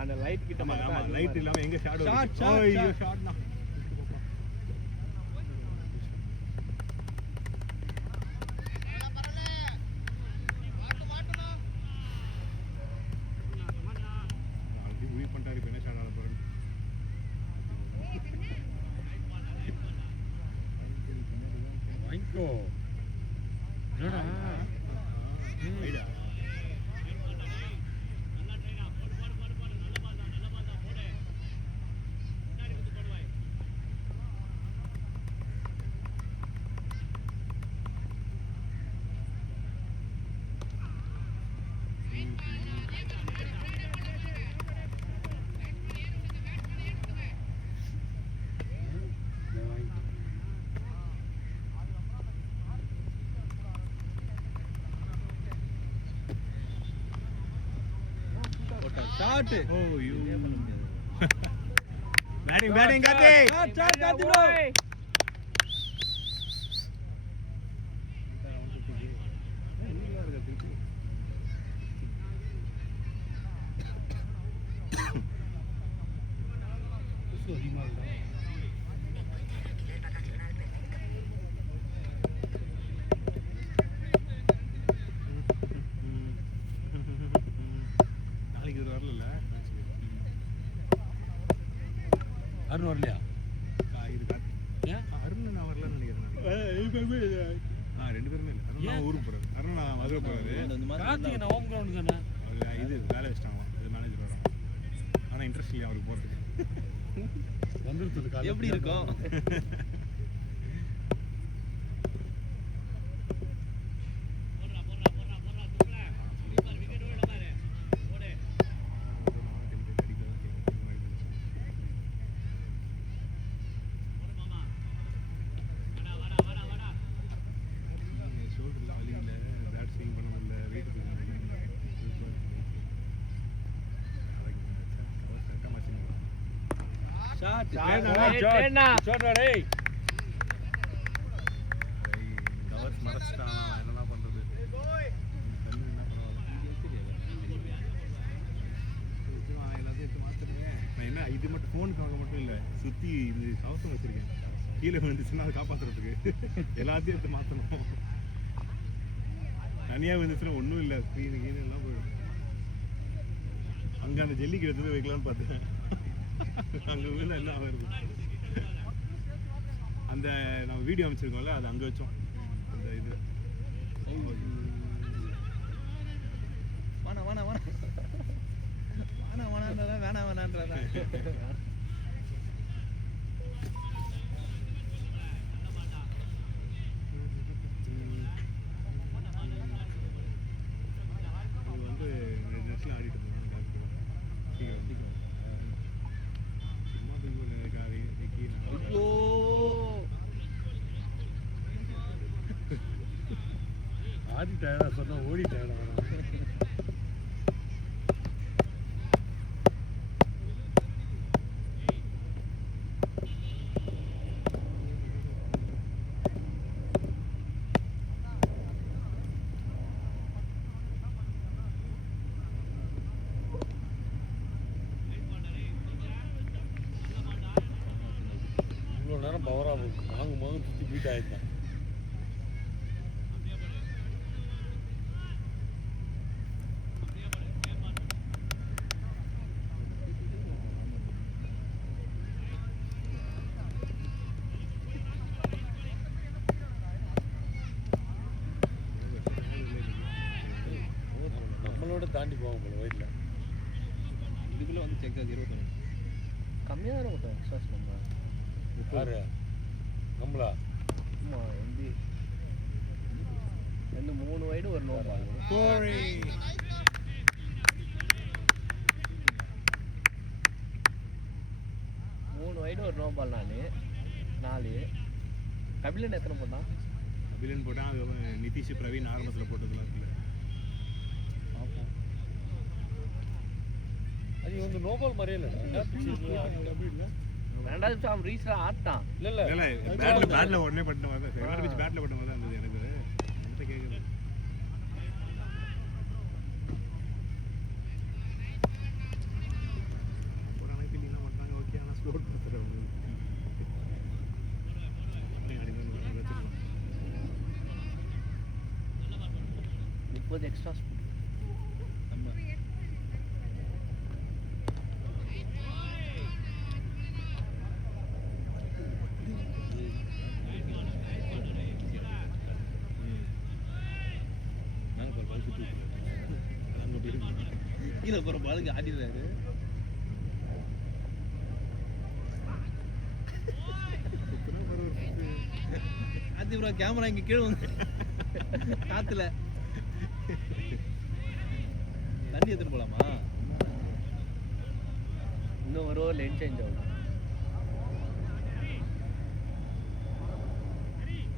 அந்த லைட் கிட்ட ஆமாம் லைட் இல்லாமல் எங்கே ஷாடோ ஐயோ ஷாட்னா அப்படி முடிவு பண்ணிட்டாரு. இப்போ என்ன ஷாட் ஆட போகிறேன். வாங்கிக்கோ. என்னடா ஐடா ஷாட். ஓ யூ பண்ண முடியாது. பேட்டிங் கார்த்தி. ஷாட் காத்து ப்ரோ. அதிகமாக இருக்கா? நாளைக்கு இது வரல அருண் வரலையா? இது கார்த்தி. ஏன் அருண் நான் வரலன்னு நினைக்கிறேன். ரெண்டு பேருமே இல்லை. அருண் நான் ஊருக்கு போறாரு. அருண் நான் மதுரை போறாரு. கார்த்திகை நான் ஹோம் கிரவுண்ட் தானே. அவர் இது வேலை வச்சிட்டாங்களாம். இது மேனேஜர் வராங்க. ஆனால் இன்ட்ரெஸ்ட் இல்லை அவருக்கு போகிறதுக்கு. வந்துருச்சு காலையில். எப்படி இருக்கும்? ஷோல்டர்லாம் வலி இல்லை. பேட் ஸ்விங் பண்ண முடியல. வெயிட் கரெக்டாக மாற்றிங்க. ஷாட். ஷாட்ரா டேய். கவர்ஸ் மறைச்சிட்டான். என்னென்ன பண்ணுறது? கண்ணு என்ன பரவாயில்ல. எல்லாத்தையும் எடுத்து மாற்றுறேன். நான் என்ன இது மட்டும் ஃபோனுக்காக மட்டும் இல்லை. சுற்றி இந்த கவசம் வச்சுருக்கேன். கீழே விழுந்துச்சுன்னா அதை காப்பாற்றுறதுக்கு எல்லாத்தையும் எடுத்து மாற்றணும். தனியாக விழுந்துச்சுன்னா ஒன்றும் இல்லை. ஸ்க்ரீனு கீழே எல்லாம் போயிடும். அங்கே அந்த ஜல்லிக்கு எடுத்து போய் வைக்கலான்னு பார்த்தேன். அங்கே விழுந்தா என்ன ஆகுது? அந்த நம்ம வீடியோ அமைச்சிருக்கோம்ல, அது அங்கே வச்சோம். அந்த இது வேணாம் வேணாம் வேணாம் வேணாம் வேணான்றதா வேணாம் வேணான்றதா. இது வந்து ட்ரெஸ்ஸில் ஆடிட்டு போகணும். சீக்கிரம் சும்மா போய் காரி நிக்கி ஐயோ ஆடி டயர்டா சொன்னா ஓடி டயர்டா. படம் பவராக போகுது. வாங்கும்போது சுற்றி பீட் ஆகிட்டான். நம்மளோட தாண்டி போவாங்க போல ஒயிட்டில். இதுக்குள்ளே வந்து செக் ஆகுது 21. கம்மியாக தான் இருக்கும் எக்ஸ்ட்ராஸ் நம்ம. யாரு நம்மளா? ஆமாம் எம்பி ரெண்டு 3 வைடு ஒரு நோ பால். மூணு வைடு ஒரு நோ பால். 4 கபிலன் எத்தனை போட்டான்? கபிலன் போட்டான். அது நிதிஷ் பிரவீன் ஆரம்பத்தில் போட்டதுலாம் இருக்குல்ல. அது வந்து நோபால் மாதிரியே இல்லைடா. அப்படி இல்லை. 2வது நிமிஷம் அவன் ரீச்லாம் ஆட்டான். இல்லை இல்லை பேட்டில் உடனே பண்ணிட்டு வந்தேன். செகண்ட் பிச் பேட்டில் பண்ண மாதிரி தான் இருந்தது எனக்கு. என்கிட்ட கேட்குது. ஒரு அமைப்பு இல்லைன்னா பண்ணுறாங்க. ஓகே, ஆனால் ஸ்லோட் கொடுத்துறேன் உங்களுக்கு. இப்போது எக்ஸ்ட்ராஸ் நம்ம கீழே போகிற பாலுக்கு ஆடிடுறாரு. ஆத்தி கேமரா இங்கே கீழே வந்து காத்துல தண்ணி எடுத்துட்டு போலாமா? இன்னும் ஒரு லைன் சேஞ்ச் ஆகும்.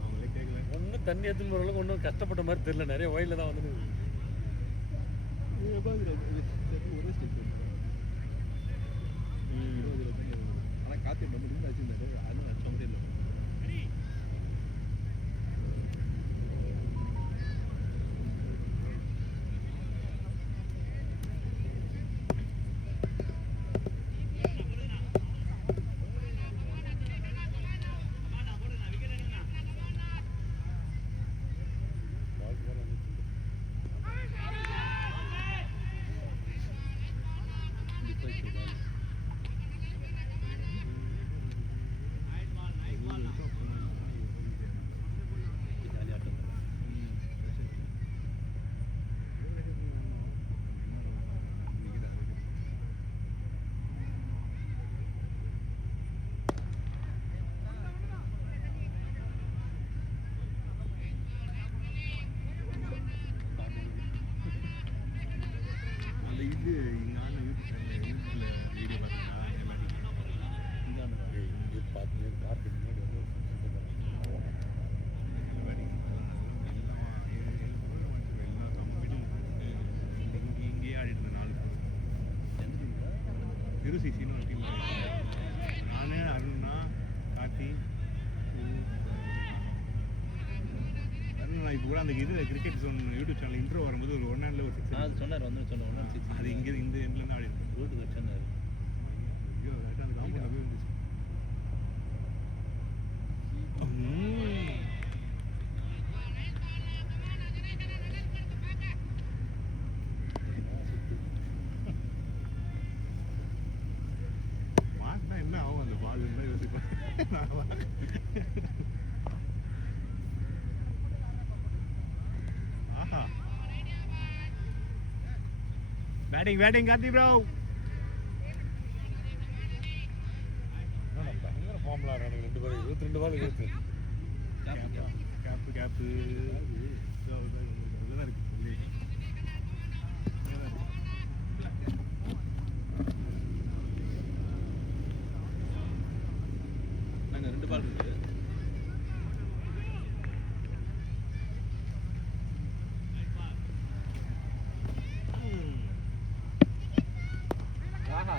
அவங்களே கேட்கல. ஒன்றும் தண்ணி எடுத்துன்னு போகிற அளவுக்கு ஒன்றும் கஷ்டப்பட்ட மாதிரி தெரியல. நிறைய வயலில் தான் வந்து ஒரே ஸ்டெப் ஆனால் காத்து நம்ம இருந்து வச்சுருந்தாரு. அதுவும் அடிச்ச மாதிரி இல்லை. இது நான் யூடியூப்ல வீடியோ பார்த்தேன். பார்த்து முன்னாடி வந்து இங்கேயே ஆடிட்டு இருந்தேன் 4 திருசிசின்னு ஒரு டீம். நானே அருணா கார்த்தி அருணா இப்போ கூட அந்த இது cricket zone YouTube channel intro வரும்போது ஒரு 1 ஹேண்டில் ஒரு 6 அது சொன்னார் வந்து சொன்னேன் 1 அது இங்கே இந்த எண்ட்லேருந்து ஆடி இருக்கேன். ரோட்டுக்கு சொன்னார். ஐயோ கரெக்டாக அந்த காம்பவுண்ட் அப்படியே வந்துச்சு. மாட்டினா என்ன ஆகும் அந்த பால் தான் யோசிப்பேன். ஆஹா பேட்டிங் கார்த்தி ப்ரோ. பயங்கர ஃபார்ம்லாம் ஆடுறாங்க 2 பேரும். 22 பால் 20. கேப்பு உள்ளதான் இருக்கு. நாங்கள் 2 பால் இருக்கு. ஆஹா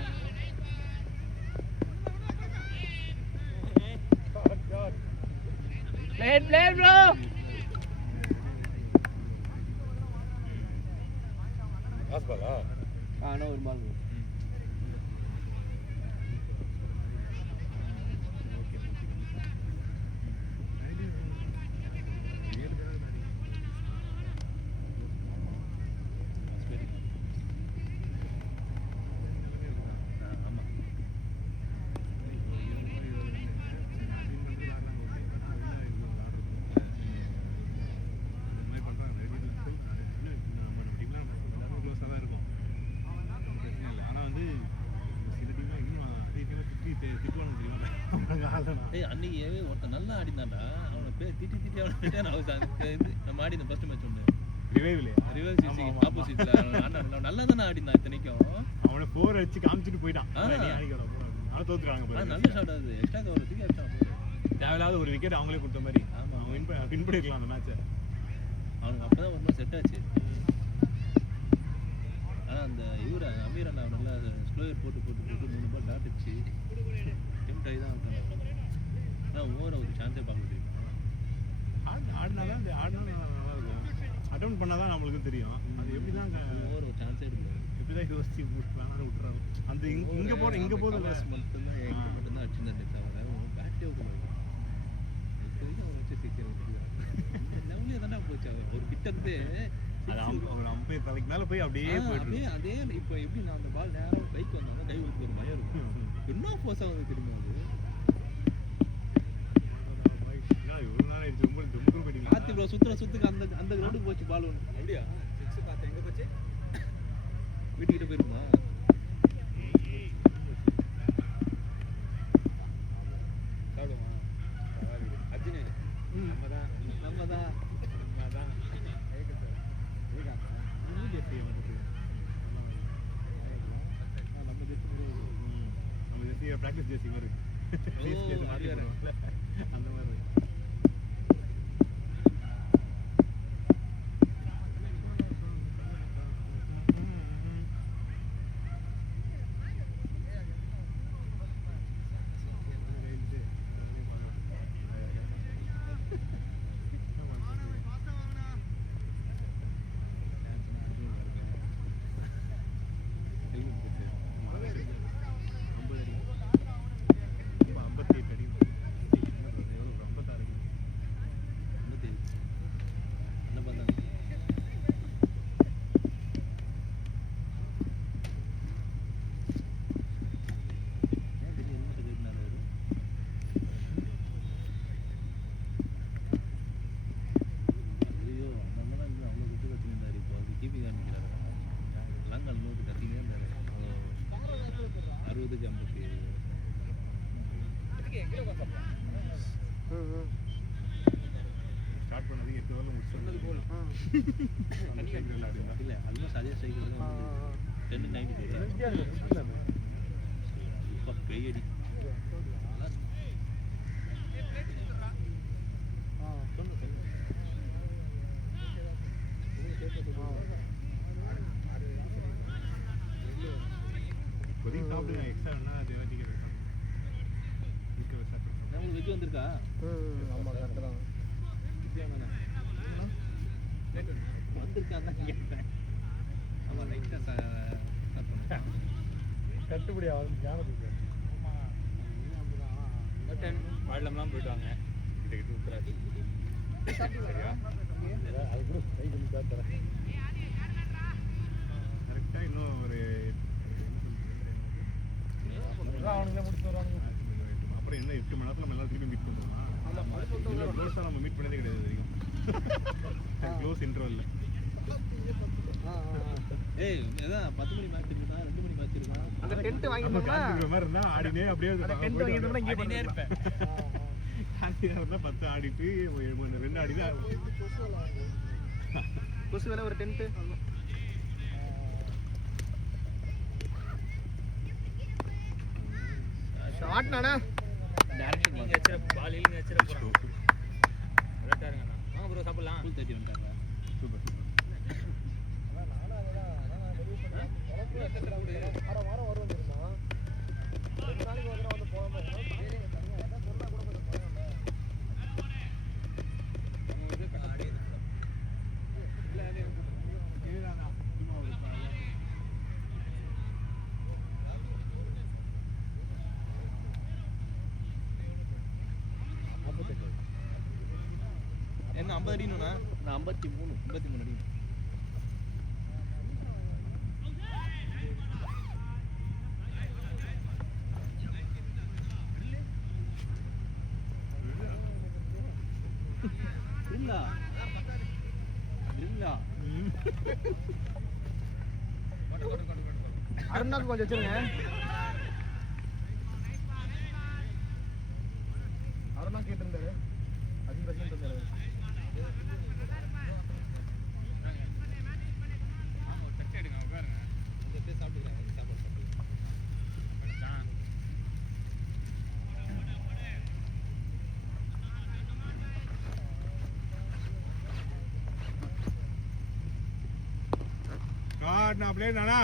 play bro. லாஸ்ட் பாலா? ஆனால் ஒரு பால் திட்டுவானு தெரியும். ஏய் அன்னைக்கு ஒருத்தன் நல்லா ஆடினான்டா, அவனை பேர் திட்டி நம்ம ஆடி இந்த ஃபர்ஸ்ட் மேட்ச் ஒன்று ரிவைவ்ல ரிவர்ஸ் ஆப்போசிட்ல நல்லா தானே ஆடினான் இத்தனைக்கும். அவனை 4 அடிச்சு காமிச்சிட்டு போயிட்டான். நீ ஆடிக்கடா போ. அவன் தோத்துறாங்க பாரு. நல்ல ஷாட் அது, எக்ஸ்ட்ரா கவர் தூக்கி அடிச்சான் போடு. தேவையில்லாத ஒரு விக்கெட் அவங்களே கொடுத்த மாதிரி. ஆமா அவன் வின் பண்ணிருக்கலாம் அந்த மேட்சை. அவனுக்கு அப்பதான் ஒரு மாதிரி செட் ஆச்சு. ஆனா அந்த இவர அமீர் அண்ணா நல்லா ஸ்லோயர் போட்டு 3 பால் டாட் அடிச்சு டெம்ட் ஆகி தான் விட்டாங்க. ஆனா ஓவர ஒரு சான்ஸே பார்க்க தெரியுமா? ஆடினாதான் அந்த ஆடினா நல்லா இருக்கும். அட்டெம்ப்ட் பண்ணாதான் நம்மளுக்கு தெரியும் அது எப்படிதான் ஓவர ஒரு சான்ஸே எடுக்கல. எப்படிதான் யோசிச்சு வேணாலும் விட்டுறாங்க. அந்த இங்க போது மட்டும்தான் எங்க மட்டும்தான் அடிச்சிருந்தேன் தவிர பேட்டே விடல. இதுவரைக்கும் அவன் வச்சு சீக்கிரம் லெவலே தானே போச்சு. ஒரு கிட்ட இருந்து ஒரு அம்பையர் தலைக்கு மேல போய் அப்படியே போயிட்டு அதே இப்போ எப்படி நான் அந்த பால் நேரம் கைக்கு வந்தாலும் கை விட்டு ஒரு பயம் இருக்கும். என்ன போஸ் ஆகுது தெரியுமா அது? கார்த்தி ப்ரோ சுத்துக்கு அந்த கிரவுண்டுக்கு போச்சு பால் ஒன்று. அப்படியா? சிக்ஸ் காத்து எங்க போச்சு? வீட்டுக்கிட்ட போயிருமா? சாப்பிடுமா? அர்ஜுனே நம்ம தான் பிராக்டிஸ் ஜெர்சி மாதிரி அந்த மாதிரி ஸ்டார்ட் பண்ணது 8 ஓவர்ல முடிச்சது கோல். இல்ல ஆல்மோஸ்ட் அதே சைக்கிள் தான் 10-90 இப்போ பெயடி கொதி சாப்பிடுங்க. எக்ஸ்ட்ரா வேணா அது வச்சிக்கிறேன். உங்களுக்கு வெஜ் வந்திருக்கா? ஆமா கரெக்ட் தான். வந்திருக்கான்னு தான் கேட்டேன். ஆமா லைட்டாக கட்டுப்படி ஆகும். ஞாபகம் பாடலாம்லாம் போயிட்டு வாங்க. கிட்ட ஊத்துறாரு. அது கூட கை பண்ணி பார்த்துறேன். கரெக்டாக இன்னும் ஒரு அவனுங்களே முடிச்சு வருவானுங்க. அப்புறம் இன்னும் 8 மணி நேரத்தில் நம்ம எல்லாம் திருப்பி மீட் பண்ணுறோமா? க்ளோஸாக நம்ம மீட் பண்ணதே கிடையாது வரைக்கும். க்ளோஸ் இன்டர்வல்ல ஏய் அதான் 10 மணி மேட்ச் இருக்கா, 2 மணி மேட்ச் இருக்கா. அந்த டென்ட் வாங்கிட்டோம்னா மாதிரி இருந்தா ஆடினே அப்படியே அந்த டென்ட் வாங்கிட்டோம்னா இங்கே ஆடினே இருப்பேன். ஆடினா இருந்தா 10 ஆடிட்டு 2 ஆடி தான் கொசு வேலை ஒரு டென்ட் ஷாட் நானா டைரக்ஷன் நீங்க வச்ச பால் இல்ல வச்சற போறாங்க. கரெக்ட்டா இருங்கண்ணா. வாங்க ப்ரோ சாப்பிடலாம். ஃபுல் 30 வந்துட்டாங்க. சூப்பர். வாரம் வருவோம் தெரியுமா? 2 நாளைக்கு ஒரு தடவை வந்து போகாம சொன்னா கூட கொஞ்சம் பயம் என்ன 50 அடினுனா? நான் 53 அடி. இல்ல அருணாக்கு கொஞ்சம் வச்சிருங்க. ஷாட் நான் அப்படியே நானா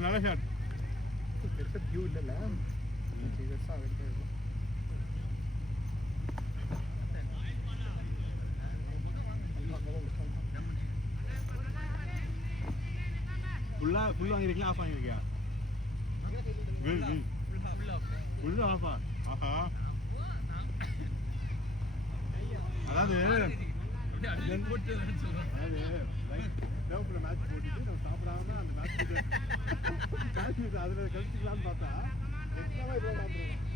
நல்ல ஷாட் பெருசாக வியூ இல்லைல்ல பெருசாக வெயிட் ஃபுல் வாங்கிருக்கீங்களா ஆஃப் வாங்கிருக்கியா ஃபுல் ஆஃபா ஆஹா அதாவது மேட்ச் போட்டுட்டு நம்ம சாப்பிடாம அந்த மேட்ச் அதில் கழிச்சிக்கலாம்னு பார்த்தா எக்ஸ்ட்ராவாக இவ்வளோ சாப்பிடுவோம்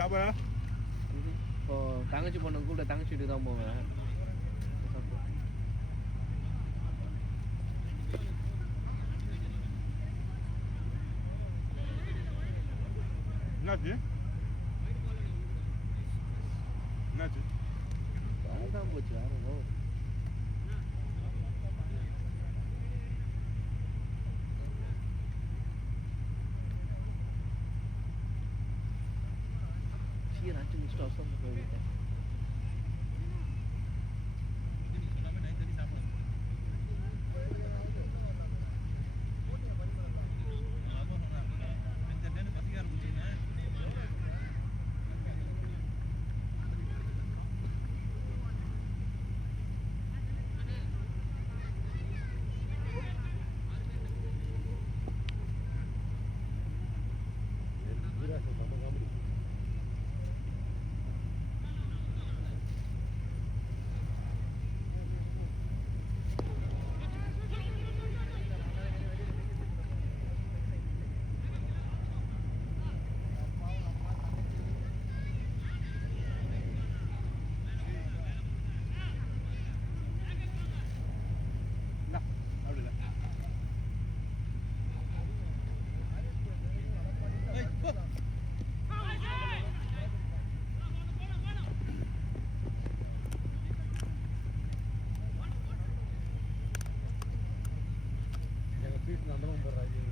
சாப்பிடா இப்போ தங்கச்சி பொண்ணு கூட தங்கச்சி வீட்டுக்கு தான் போவேன் என்னாச்சு தான் போச்சு யாரும் சீக்கிரம் 5 நிமிஷம் அவசரம் போயிட்டேன்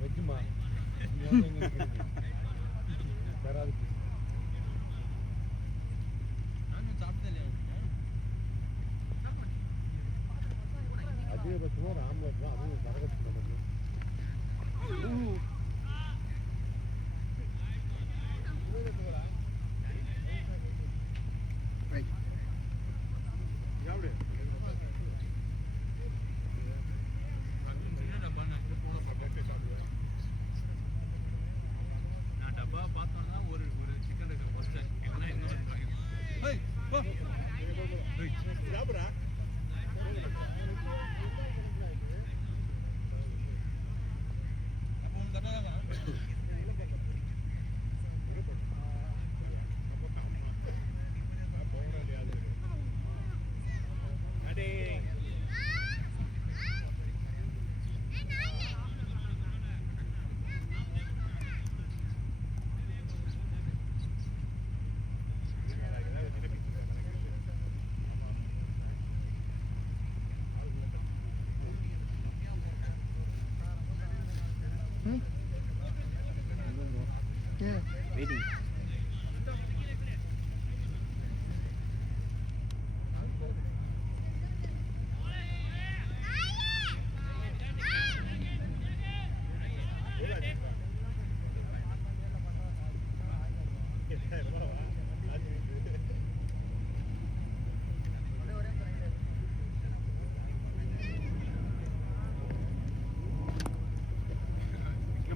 வெஜ்ஜுமா வராது அதிகபட்சமாக ஒரு ஆம்லெட் தான் அதுவும் வரகத்து நமக்கு waiting.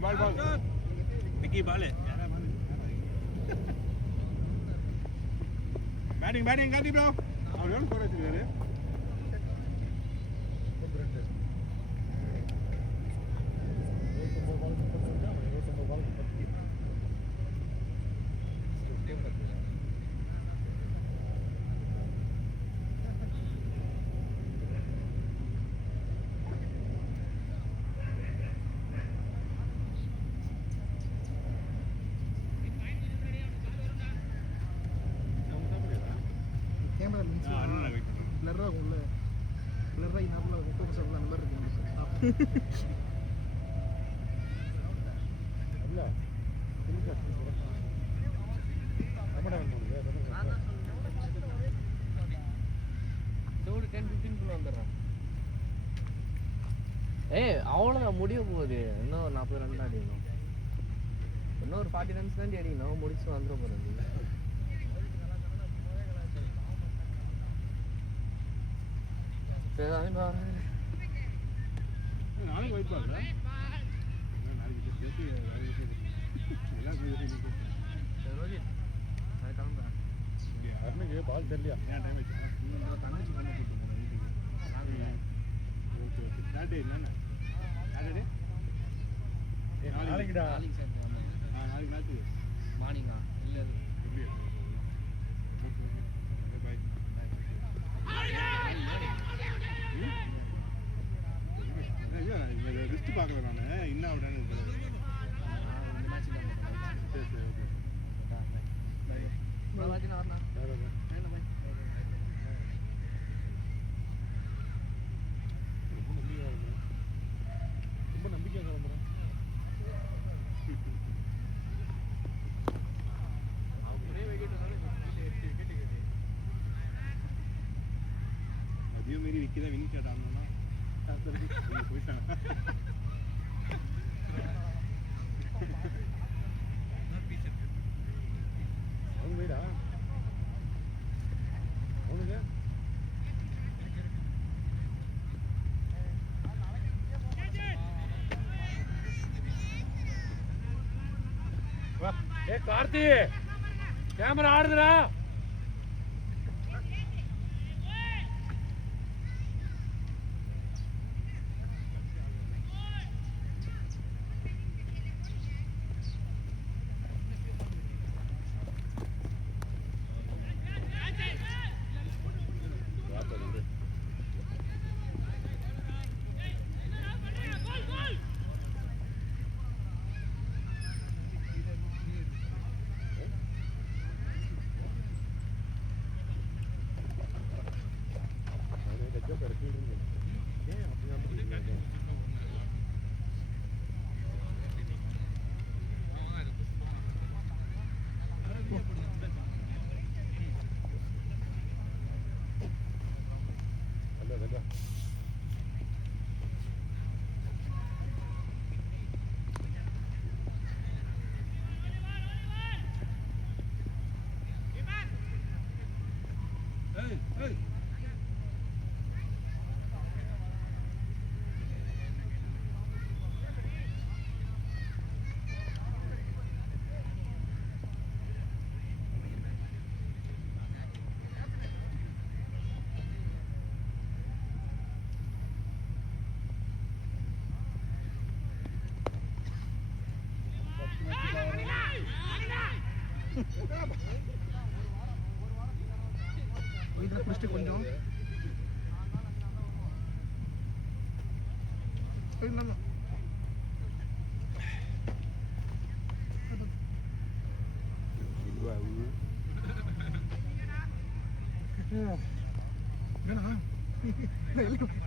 Ball. Nicky, ball. Batting, Gandhi, bro. How are you? இல்ல ஒரு 10-15 வந்துடுறான். ஏய் அவ்வளோதான் முடிய போகுது. இன்னும் ஒரு 40 ரன் தான் அடிக்கணும். இன்னும் ஒரு 40 ரன்ஸ் தான் அடிக்கணும். முடிச்சு வந்துட போகிறது. நாளைக்கு வைப்பா ரோஹித் நான் கிளம்புறேன். அருணுக்கு பால் தெரியலையா? ஏன் டைம் ஆச்சு? தங்கச்சி பண்ண கூப்பிட்டு வீட்டுக்கு. Okay okay. சாட்டர்டே என்னண்ணே? சாட்டர்டே நாளைக்குடா. நாளைக்கு சார் நாளைக்கு நாட்டு மார்னிங்கா இல்லை எப்படி? பாய் லிஸ்ட் பார்க்கல நான் இன்னும் அப்படின்னு இந்த மேட்ச் தான் சரி சரி ஓகே வரலாம். ரொம்ப நம்பிக்கையாக கிளம்புறேன். அதே மாரி விற்கிதான் வினி கேட்டாங்கன்னா போயிட்டாங்க. அவங்க போயிடா அவனுங்க ஏ கார்த்தி கேமரா ஆடுதுடா. கொஞ்சம்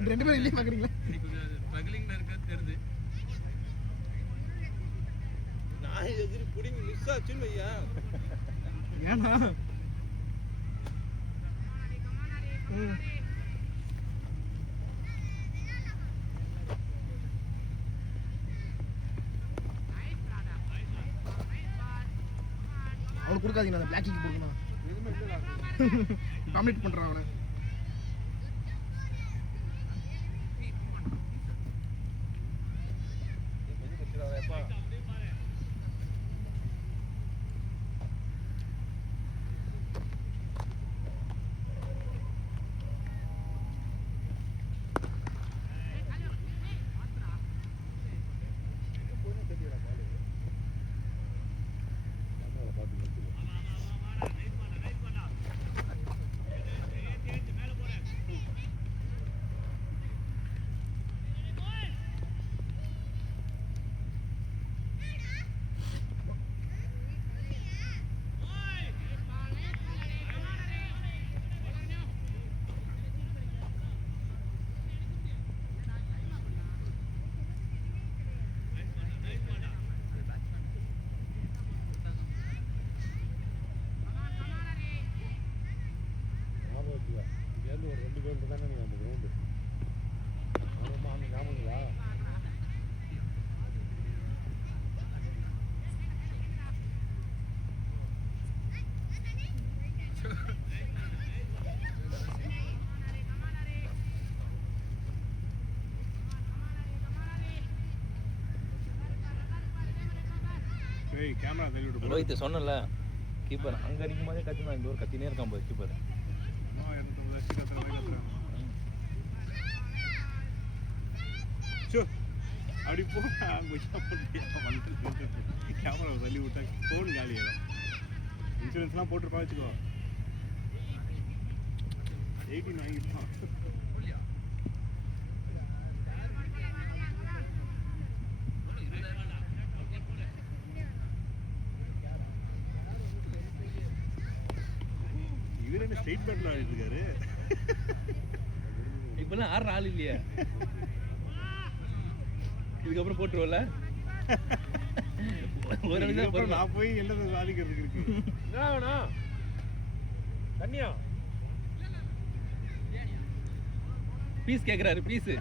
ரெண்டு பேரும் இல்லையே பாக்குறீங்களா? நான் எதிரி புடிங்கி மிஸ் ஆச்சுன்னு வையா. ஏன்னா அவனுக்கு கொடுக்காதீங்க, அந்த பிளாக்கிக்கு கொடுக்கணும். டாமினேட் பண்றான் அவனை. ஏய் கேமரா தள்ளி விட்டு போ. ரோஹித் சொன்னல கீப்பர் அங்க அடிக்கும் போதே கத்தினா இந்த ஒரு கத்தினே இருக்கான் போய் கீப்பர். அம்மா 250 அடிச்சு கத்துற மாதிரி கத்துறாங்க. சோ அப்படி போ அங்க வந்து கேமரா தள்ளி விட்டா ஃபோன் காலி ஆயிடும். இன்சூரன்ஸ்லாம் போட்டுருப்பா வச்சுக்கோ. 18 வாங்கிட்டான். இவர் என்ன ஸ்ட்ரைட் பேட்ல ஆடிட்டு இருக்காரு. இப்பெல்லாம் ஆடுற ஆள் இல்லையே. இதுக்கப்புறம் போட்டுருவல ஒரு இதுக்கப்புறம் நான் போய் என்ன சாதிக்கிறதுக்கு இருக்கு. என்ன வேணும் தண்ணியா பீஸ் கேக்குறாரு பீஸ்.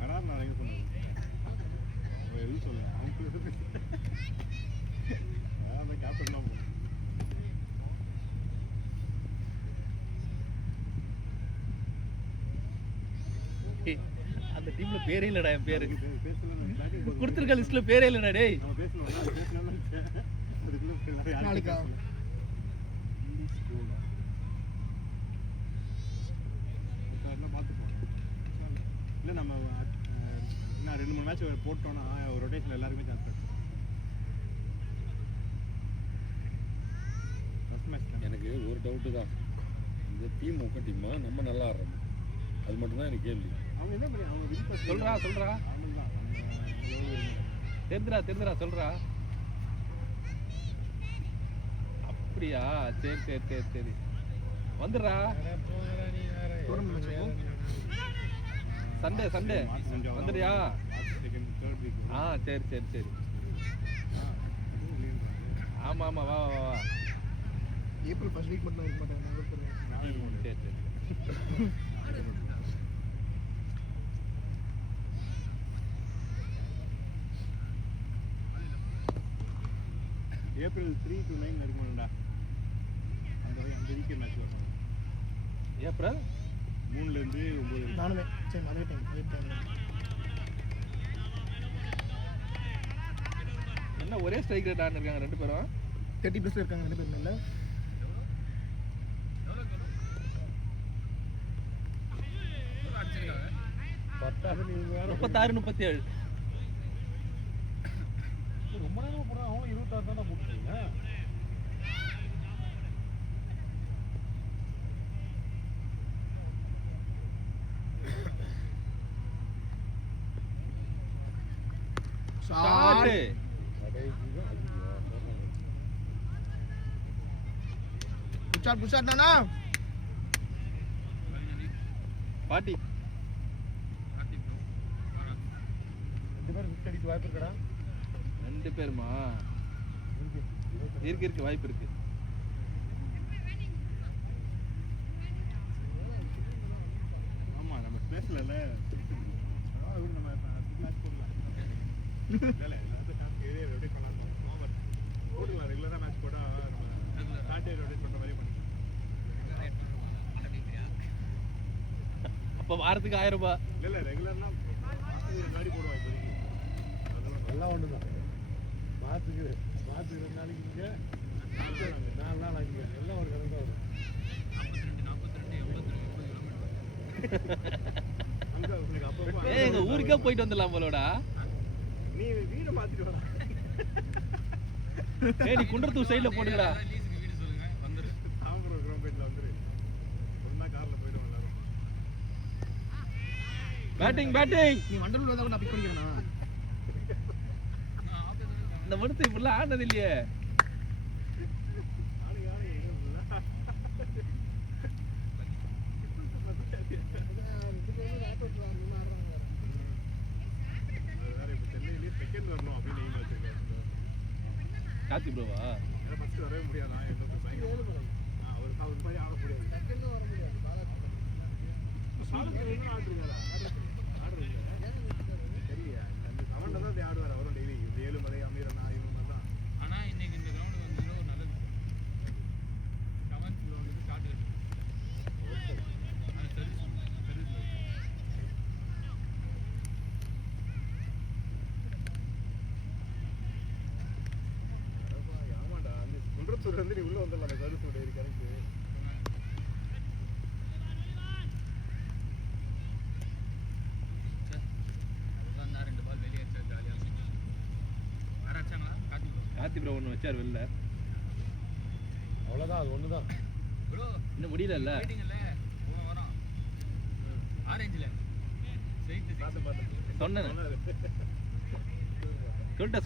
வராது நான் எங்க சொன்னேன் எதுவும் சொல்ல அவங்க அந்த கேப்டன் தான் அந்த டீம்ல பேரே இல்லடா என் பேரு. பேசலாம் கொடுத்துருக்க லிஸ்ட்ல பேரே இல்லடா டேய். நம்ம பேசணும் நாளைக்கா? பார்த்துப்போம் இல்லை நம்ம இன்னும் 2-3 மேட்ச் போட்டோம்னா ஒரு ரொட்டேஷன் எல்லாருமே சான்ஸ் கிடைக்கும். ஃபர்ஸ்ட் மேட்ச் எனக்கு ஒரு டவுட்டு தான், இந்த டீம் ஒக்க டீமா நம்ம நல்லா ஆடுறோம், அது மட்டும்தான் எனக்கு கேள்வி. அவங்க என்ன பண்ணி அவங்க வின் பண்ணி சொல்றா தெரிந்துடா சொல்றா. அப்படியா? சரி வந்துடுறா. சண்டே வந்துடுறியா? சரி ஆமா வா ஏப்ரல் ஃபர்ஸ்ட் வீக் மட்டும் இருக்க மாட்டேன். சரி ஏப்ரல் 3 to 9 இருக்குமாடா. அந்த வீக்கெண்ட் மேட்ச் வரும். ஏப்ரல் 3 ல இருந்து 9. நானுமே சரி அதே டைம் என்ன ஒரே ஸ்ட்ரைக் ரேட் ஆன் இருக்காங்க ரெண்டு பேரும். 30+ இருக்காங்க ரெண்டு பேரும். இல்ல 36-37 ரொம்ப நேரம் போறா. அவங்க 26 தான போட்டுருக்கீங்க. ஷாட். புஷாட் நானா பாட்டி ரெண்டு பேரும் 50 அடிக்கு வாய்ப்பு இருக்கடா. ரெண்டு பேருமா? இருக்கு வாய்ப்பு இருக்கு. ஆமா நம்ம பேசலல. நம்ம மேட்ச் போடலாம். இல்ல அது காசு ரொட்டேட் பண்ணலாம். போடலாம் ரெகுலரா மேட்ச் போட்டா நம்ம சாட்டர்டே ரொட்டேட் பண்ற மாதிரி பண்ணிக்கலாம். அப்ப வாரத்துக்கு 1000 ரூபாய். இல்ல ரெகுலர்னா முன்னாடி போடுவாங்க இப்போதைக்கு. அதெல்லாம் ஒண்ணுதான். மாத்துக்கு 2 நாளைக்கு இங்க 4 நாள் அங்க எல்லாம் ஒரு கணக்கு தான் வரும். 42 ஏய் எங்க ஊருக்கே போயிட்டு வந்துடலாம் போலடா. நீ வீட மாத்திட்டு வர. ஏய் நீ குன்றத்தூர் சைடுல போடுங்கடா. தாம்பரம் கிரவுண்ட் வந்துரு. ஒண்ணா கார்ல போயிடுவோம் எல்லாரும். பேட்டிங் நீ வண்டலூர்ல தான் நான் பிக் பண்ணிக்கிறேனா? இந்த மனுஷன் இப்படிலாம் ஆனது இல்லையே. கார்த்தி ப்ரோவா? ஃபர்ஸ்ட் வரவே முடியாதா? என்ன பண்றாங்க? அவர் மாதிரி ஆட முடியாது. செகண்ட் வர முடியாது. சாலத்துல என்ன ஆடுறீங்களா? ஆடுறீங்க. சரியா? அந்த கமெண்ட்ல தான் ஆடுவார் அவரும் டெய்லி. ஏழுமலை அமீரனா இவங்க மாதிரி தான். ஆனா இன்னைக்கு இந்த கிரவுண்ட் வந்து ஒரு நல்ல விஷயம். கமெண்ட் வந்து ஸ்டார்ட் ஆயிடுச்சு. அது சர்வீஸ் கருசூர் வந்து நீ உள்ள வந்துடலாம் அந்த கருசூர் ஏறி கரெக்ட் கார்த்தி ப்ரோ ஒன்று வச்சார் வெளில. அவ்வளோதான், அது ஒன்று தான். இன்னும் முடியல. சொன்னேன்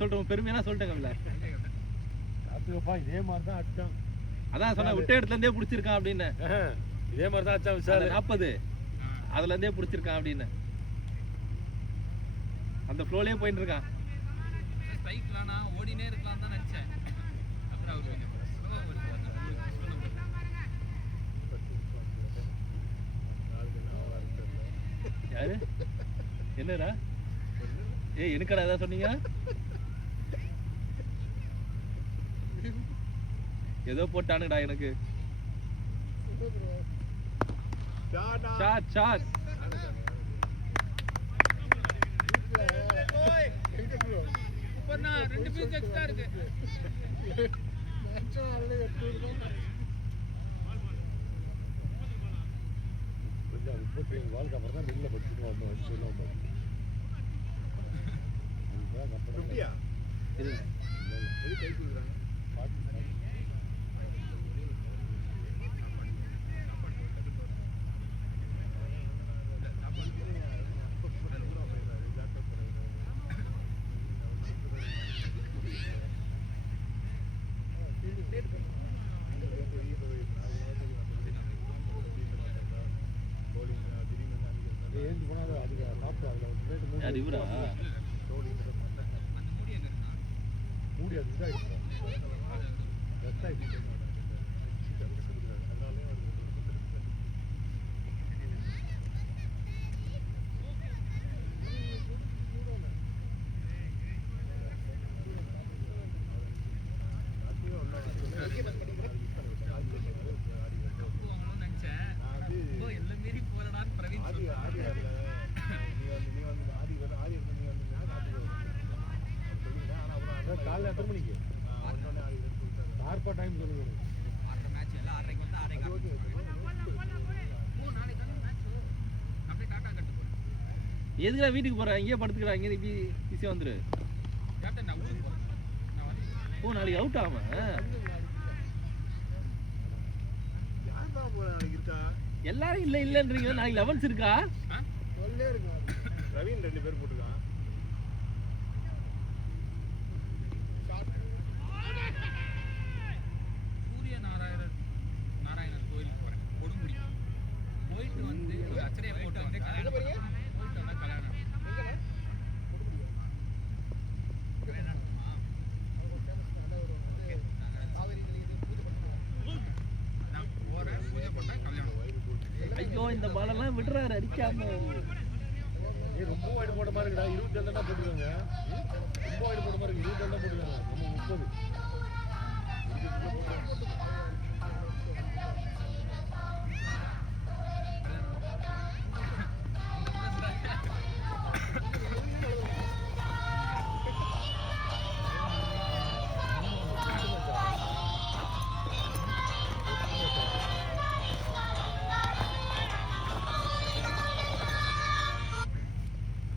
சொல்லிட்டேன் பெருமையா சொல்லிட்டேன் கவில. கார்த்திகப்பா இதே மாதிரி தான் அடிச்சான். அதான் சொன்ன விட்ட இடத்துல இருந்தே பிடிச்சிருக்கான் அப்படின்னு. இதே மாதிரி தான் அடிச்சான் விசால். 40 அதுல இருந்தே பிடிச்சிருக்கான் அப்படின்னு அந்த ஃப்ளோலயே போயிட்டு இருக்கான். ஸ்ட்ரைக்லானா ஓடினே இருக்கலாம் தான் நினைச்சேன். அப்புறம் அவர் கொஞ்சம் ஸ்லோவா யாரு என்னடா ஏய் எனக்கடா ஏதாவது சொன்னீங்க? ஏதோ போட்டானுடா எனக்கு. ஷாட் ஷாட் இப்பனா 2 பீஸ் எக்ஸ்ட்ரா இருக்கு. கொஞ்சம் 37 பாலுக்கு அப்புறம் தான் வெளில படுத்துட்டு வந்தோம். அடிச்சு வெளில வந்தோம். ஃபிஃப்டியா இது எது கை கொடுக்குறாங்க ஏஞ்சி போனால் அதுக்கு சாப்பிட்டு அதில் ஒரு பிளேட்டு யார் இவரா? மூடி அது இதாகிடுச்சு. பெஸ்ட்டாகிடுச்சு. எல்லாம் மீறி போறடான்னு பிரவீன் காலையில் எத்தனை மணிக்கு? ஷார்ப்பாக டைம் சொல்லுங்க. மேட்ச் எல்லாம் 6:30 வந்து 6:30 அப்படியே டாடா கட்டு போறேன். எதுக்குடா வீட்டுக்கு போற? இங்கேயே படுத்துக்கிறா. இங்கே ஈஸியா வந்துரு. கேப்டன் நான் ஊருக்கு போறேன். நான் வந்து ஓ நாளைக்கு அவுட் ஆமா. எல்லாரும் இல்ல இல்லன்றீங்க. நாளைக்கு 11s இருக்கா? ரவீன் 2 பேர் போட்டுருக்கான். சூரிய நாராயணர் கோயிலுக்கு போறேன். கொடுமுடி போயிட்டு வந்து ஒரு அச்சரையை போட்டு வந்து கல்யாணம் போயிட்டு வந்தா கல்யாணம். நான் போறேன், பூஜை பண்ணா கல்யாணம். ஐயோ இந்த பாலெல்லாம் விடுறாரு அடிக்காம. ரொம்ப வாய்டு போட்ட மாதிரி இருக்குடா. 27 தான் போட்டுருக்காங்க. ரொம்ப வாய்டு போட்ட மாதிரி இருக்கு. 27 தான் போட்டுருக்காங்க. நம்ம 30.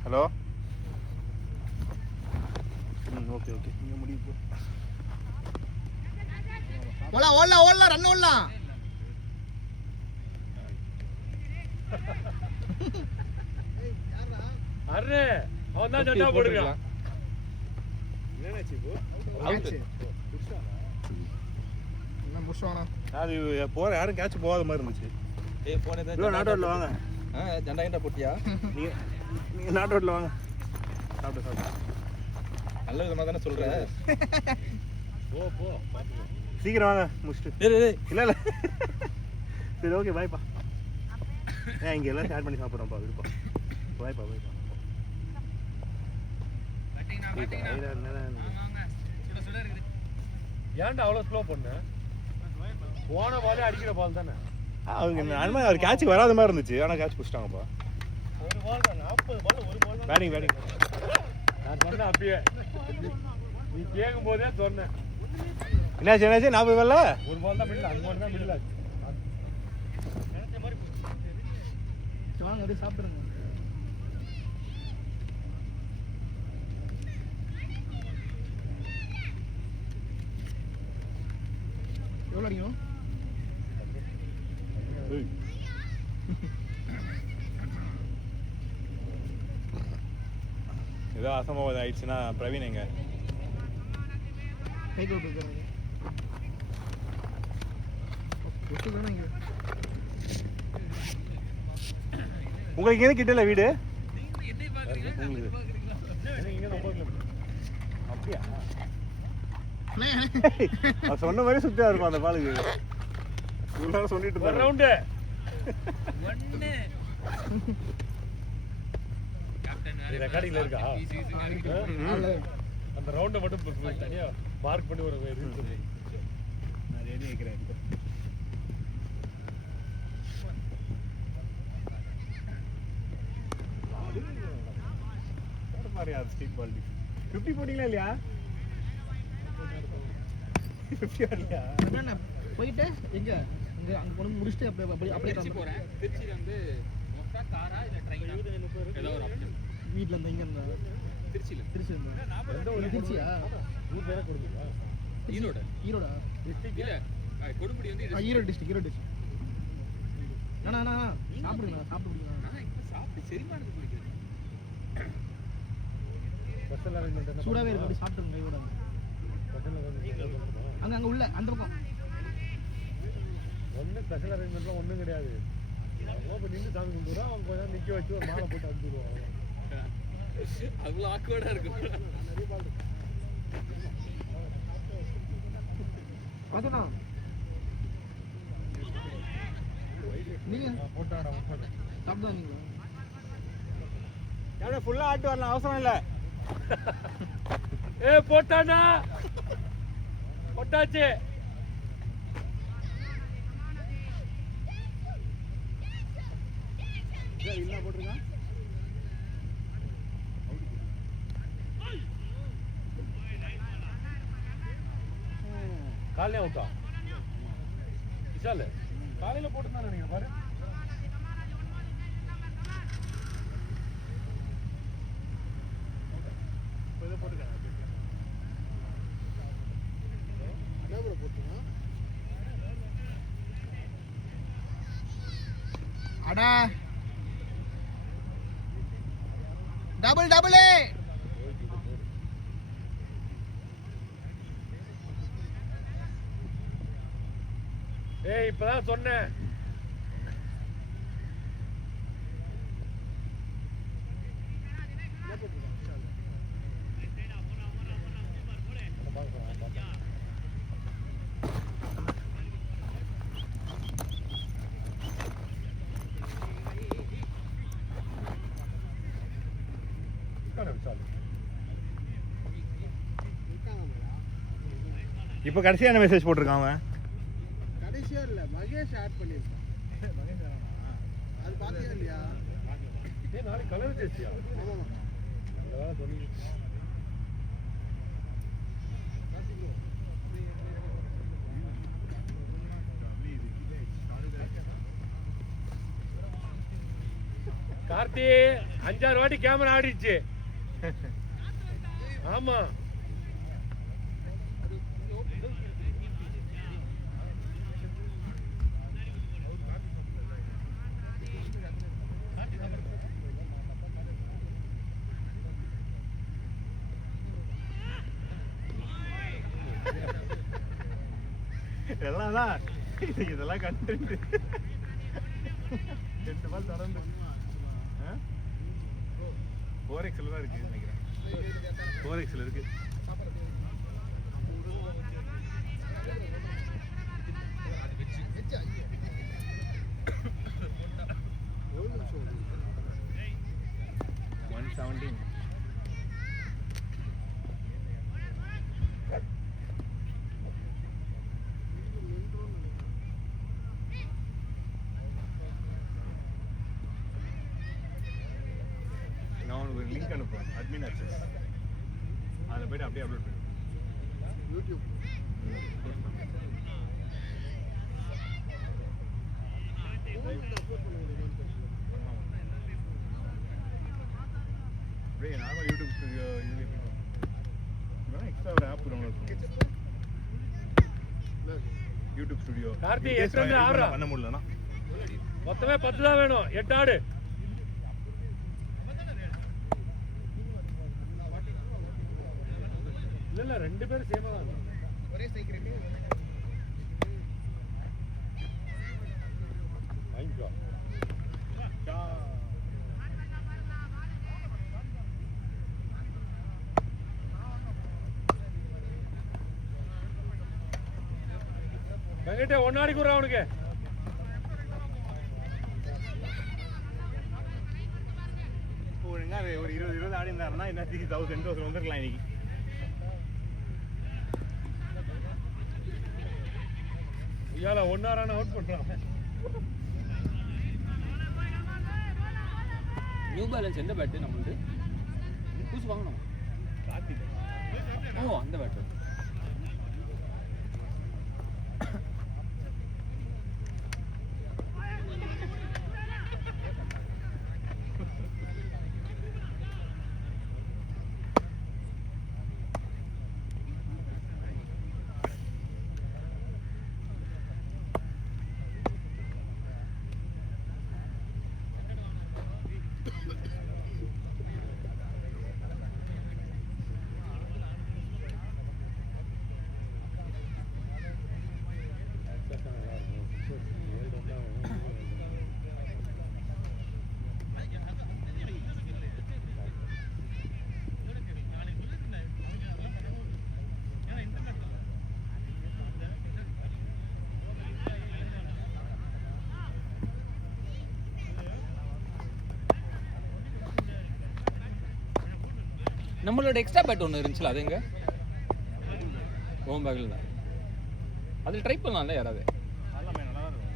ஹலோ ஓகே ஓகே நீங்க முடிவு ஓடலாம் ஓடலாம் ஓடலாம் ரன் ஓடலாம். அரே அவன் தான் சட்டா போடுறான். என்னாச்சு இப்போ அவுட். என்ன புஷ்வானா அது போற யாரும் கேட்ச் போகாத மாதிரி இருந்துச்சு. ஏய் போனே தான். ப்ரோ நாட் ரோட்ல வாங்க. ஜெண்டா கிட்ட போட்டியா? நீங்க நாட் ரோட்ல வாங்க. சாப்பிடு சாப்பிடு. நல்ல விதமா தானே சொல்ற. போ போ பாத்துக்கோ. சீக்கிரம் வாங்க முடிச்சிட்டு. டேய் இல்ல இல்ல சரி ஓகே பாய்ப்பா. இங்க எல்லாம் ஷேர் பண்ணி சாப்பிடுறோம்ப்பா விடுப்பா. பாய்ப்பா பாய்ப்பா. வாங்க சுட சுட இருக்குது. ஏன்டா அவ்வளோ ஸ்லோ பண்ண? போன பாலே அடிக்கிற பால் தானே. அவங்க அவர் கேட்சுக்கு வராத மாதிரி இருந்துச்சு. ஆனால் கேட்ச் பிடிச்சிட்டாங்கப்பா. ஒரு பால் தான் 40 பால் ஒரு பால் தான். பேட்டிங் பேட்டிங் நான் சொன்னேன் அப்பயே. நீ கேட்கும் போதே சொன்னேன். என்னாச்சு 40 வரல ஒரு பால் தான் மிடில், அது மட்டும் தான் மிடில் ஆச்சு. சரி, வாங்க அப்படியே சாப்பிடுங்க. எவ்வளோ அடிக்கும்? ஏதோ அசம்பாவிதம் ஆயிடுச்சுன்னா பிரவீன் எங்க கை கொடுத்துருக்காங்க. ஒட்டு தானே இங்கே. உங்களுக்கு எது கிட்ட இல்லை வீடு எனக்கு இங்கே தான் 9 கிலோமீட்டர். அப்படியா அண்ணே, அவர் சொன்ன மாதிரி சுத்தியா இருக்கும் அந்த பாலுக்கு இவ்வளோ சொல்லிட்டு ஒரு இருந்தாரு. ரவுண்டு. இது ரெக்கார்டிங்ல இருக்கா? அந்த ரவுண்டை மட்டும் தனியா மார்க் பண்ணி ஒரு ரீல்ஸ் பண்ணு. நான் ரெடி வைக்கிறேன். மாதிரி அது ஸ்ட்ரீட் பால் 50 போட்டீங்களா இல்லையா 50 வரலையா அண்ணா போயிட்டு எங்க அங்க அங்க கொண்டு முடிச்சிட்டு அப்படியே திருச்சி போறேன். திருச்சியில வந்து மொத்தம் காரா இல்ல ட்ரெயினா ஏதோ ஒரு ஆப்ஷன். வீட்ல இருந்து இங்க இருந்தா திருச்சியில திருச்சி இருந்தா திருச்சியா ஊர் பேரை கொடுங்களா? ஈரோடு ஈரோடா இல்ல கொடுமுடி வந்து இது ஈரோடு டிஸ்ட்ரிக்ட் அண்ணா சாப்பிடுங்க சாப்பிடுங்க நான் இப்ப சாப்பிட்டு செரிமானத்துக்கு குடிக்கிறேன். பஸ்ஸில் அரேஞ்ச்மெண்ட் என்ன? சூடாவே இருக்கு அப்படியே சாப்பிட்டுருங்க ஈரோட பஸ்ஸில் அரேஞ்ச்மெண்ட் அங்க உள்ள அந்த பக்கம் ஒன்றும் ஸ்பெஷல் அரேஞ்ச்மெண்ட்லாம் ஒன்றும் கிடையாது. அவங்க இப்போ நின்று சாமி கும்பிடுறோம், அவங்க கொஞ்சம் நேரம் நிற்க வச்சு ஒரு மாலை போட்டு அனுப்பிடுவோம். அவ்வளோ ஆக்வர்டா இருக்கும். பார்த்தா நீங்க போட்டாடா சாப்பிட்டா நீங்களா எவ்வளோ ஃபுல்லாக ஆட்டு வரலாம் அவசரம் இல்லை போட்டாடா போட்டாச்சு. இல்லை போட்டிருக்கான் காலையில அவுட்டா விஷால் காலையில் போட்டுருந்தான் நினைக்கிறேன் பாரு. அடா டபுள் ஏய் இப்பதான் சொன்னேன். இப்போ கடைசியாக என்ன மெசேஜ் போட்டிருக்கான் அவன் கடைசியா இல்ல மகேஷ் ஆட் பண்ணிருக்கான். அது பாத்தியா இல்லையா? ஏய் நாளைக்கு கலர் ஜெர்சியா? ஆமா நல்லதா சொன்னீங்க. கார்த்தி 5-6 வாட்டி கேமரா ஆடிடுச்சு. ஆமா இதெல்லாம் கண்டென்ட் 2 பால் தொடர்ந்து 4Xல தான் இருக்கு நினைக்கிறேன். 4Xல இருக்கு. நான் உங்களுக்கு லிங்க் அனுப்புறேன் அட்மின் ஆக்சஸ் அதில் போய்ட்டு அப்படியே அப்லோட் பண்ணுவேன் யூடியூப் அப்படியே நார்மல் யூடியூப் ஸ்டுடியோ இது எக்ஸ்ட்ரா ஒரு app download YouTube studio Karthi, எட்டு வந்து ஆடுறா. பண்ண முடியலனா மொத்தமே 10 தான் வேணும். 8 ஆடு. இல்ல 2 பேரும் சேமா தான். ஒரே ஸ்ட்ரைக் ரேட். வாங்கிக்கோ. வெங்கடே ஒன்னாடி குறா அவனுக்கு. ஒழுங்கா ஒரு 20 ஆடி இருந்தாருன்னா இன்னைக்கு 1000 வந்துருக்கலாம் இன்னைக்கு. இயால ஒன்னாரான அவுட் பண்றான். நியூ பேலன்ஸ் எந்த பேட் நம்மளுக்கு? புதுசு வாங்கணும். ஓ அந்த பேட். நம்மளோட எக்ஸ்ட்ரா பேட் ஒன்று இருந்துச்சுல, அது எங்க? ஹோம் பேக்கில் தான். அதில் ட்ரை பண்ணலாம்ல யாராவது? அதெல்லாம் நல்லா இருக்கும்.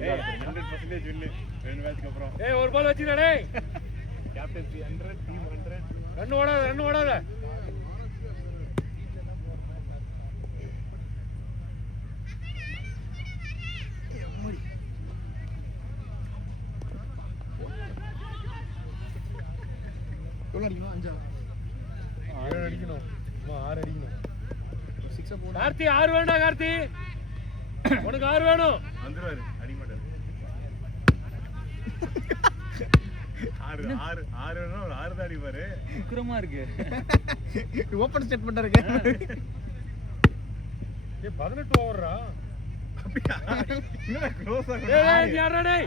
ஏய் 100% வின்னு 2 மேட்ச்க்கு அப்புறம். ஏய் ஒரு பால் வச்சிரா டேய். Captaincy 100 team 100. ரன் ஓடாத. எவ்வளோ அடிக்கணும்? 5 6 அடிக்கணும். 6 அடிக்கணும். 6 போடு. கார்த்தி 6 வேணும்டா கார்த்தி. உனக்கு 6 வேணும். வந்துருவாரு அடிக்க மாட்டாரு. 6 வேணா ஒரு 6 தான் அடிப்பாரு. உக்கிரமா இருக்கு. ஓபன் ஸ்டேட்மெண்ட் இருக்கு. ஏய் 18 ஓவர்ரா. அப்படியே என்ன க்ளோஸா ஏய் யாரடா டேய்.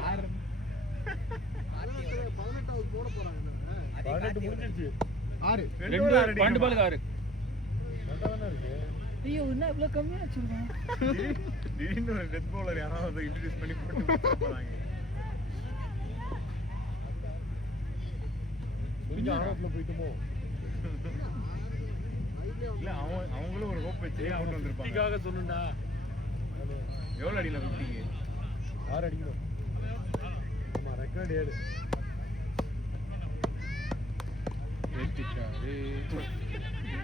18வது போட போறாங்க. 18 முடிஞ்சிருச்சு. 6 2 பாலுக்கு 6. நல்லாதானே இருக்கு. ஐயோ என்ன இவ்வளோ கம்மியாக வச்சிருக்கோம். திடீர்னு ஒரு டெத் பவுலர் யாராவது இன்ட்ரோடியூஸ் பண்ணி போட்டு போறாங்க. கொஞ்ச ஆழத்துல போய்ட்டுமோ. இல்ல அவங்களும் ஒரு ஹோப் வச்சு அவுட் வந்திருப்பாங்க. இதுக்காக சொல்லுடா. எவ்வளவு அடிக்கலாம் 50க்கு? 6 அடிக்கணும். ஆமா ரெக்கார்ட் 7.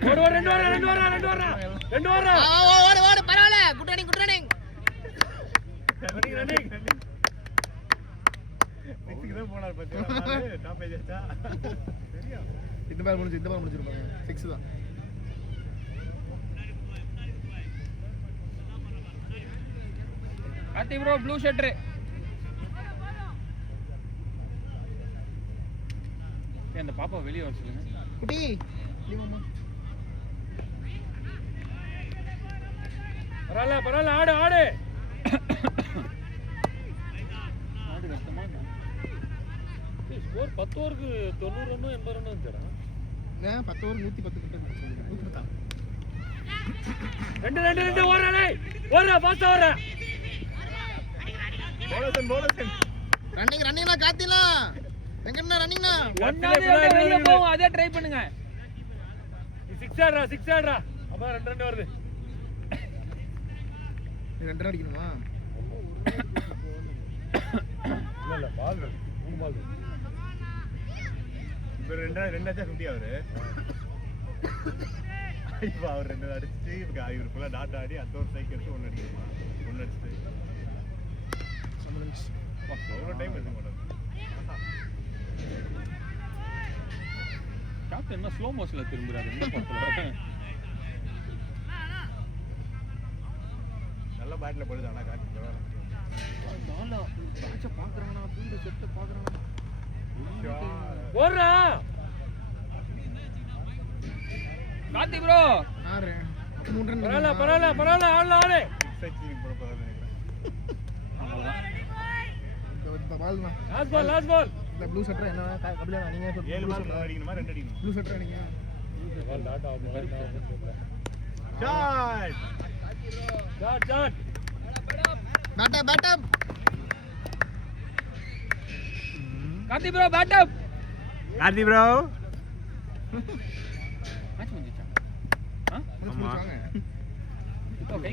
ஓடு 2 வர. ஓடு பரவாயில்ல. Good running. ரன்னிங். சிக்ஸ்க்கு தான் போனார் பாத்தீங்களா? டாப் ஏஜ் ஆச்சா? சரியா? இந்த பால் முடிச்சிருப்பாங்க. 6 தான். Karthi bro blue shirt. அந்த பாப்பா வெளியே வர சொல்லுங்க. குட்டி பரவாயில்ல ஆடு ஆடு கஷ்டமா இருக்கா? ஸ்கோர் 10 ஓவருக்கு 90 ரன் 80 ரன் வந்துடா. 10 ஓவர் 110 கிட்ட 110. 2 ஓடுறா ஃபாஸ்டா ஓடுறா. போலசன் ரன்னிங்னா காத்திலாம். வெங்கண்ணா ரன்னிங்னா. ஒன்னாவது வெளிய போவோம், அதே ட்ரை பண்ணுங்க. 6 ஆடுறா. அப்ப 2 ரன் வருது. 2 ரன் அடிக்கணுமா? இல்ல பால் 3 பால். இப்போ ரெண்டாச்சா 50 அவரு. இப்போ அவர் 2 அடிச்சுட்டு இவர் ஃபுல்லாக டாட் ஆடி அந்த ஒரு சைக்கிள் எடுத்து 1 அடிக்கணுமா? 1 அடிச்சுட்டு எவ்வளோ டைம் எடுக்க மாட்டாங்க. கேப்டன் என்ன ஸ்லோ மோஷன்ல திரும்புறாரு இந்த படத்துல. நல்ல பேட்டில் படுது ஆனால் காட்டி பாலா பேட்சை பார்க்குறானா ஃபீல்டு செட்டை பார்க்குறானா ஓடுறா கார்த்தி ப்ரோ ஆறு பரவாயில்ல பரவாயில்ல பரவாயில்ல ஆடல ஆடு எக்ஸைட்டிங் போட போகிறேன்னு நினைக்கிறேன். லாஸ்ட் பால் இந்த ப்ளூ சட்டர் என்ன கபிலா நீங்கள் 7 பால் அடிக்கணுமா 2 அடிக்கணுமா? ப்ளூ சட்டர் நீங்கள் shot shot bat up Karthi bro bat up. Karthi bro match முடிஞ்சிச்சா? ஆமா ஓகே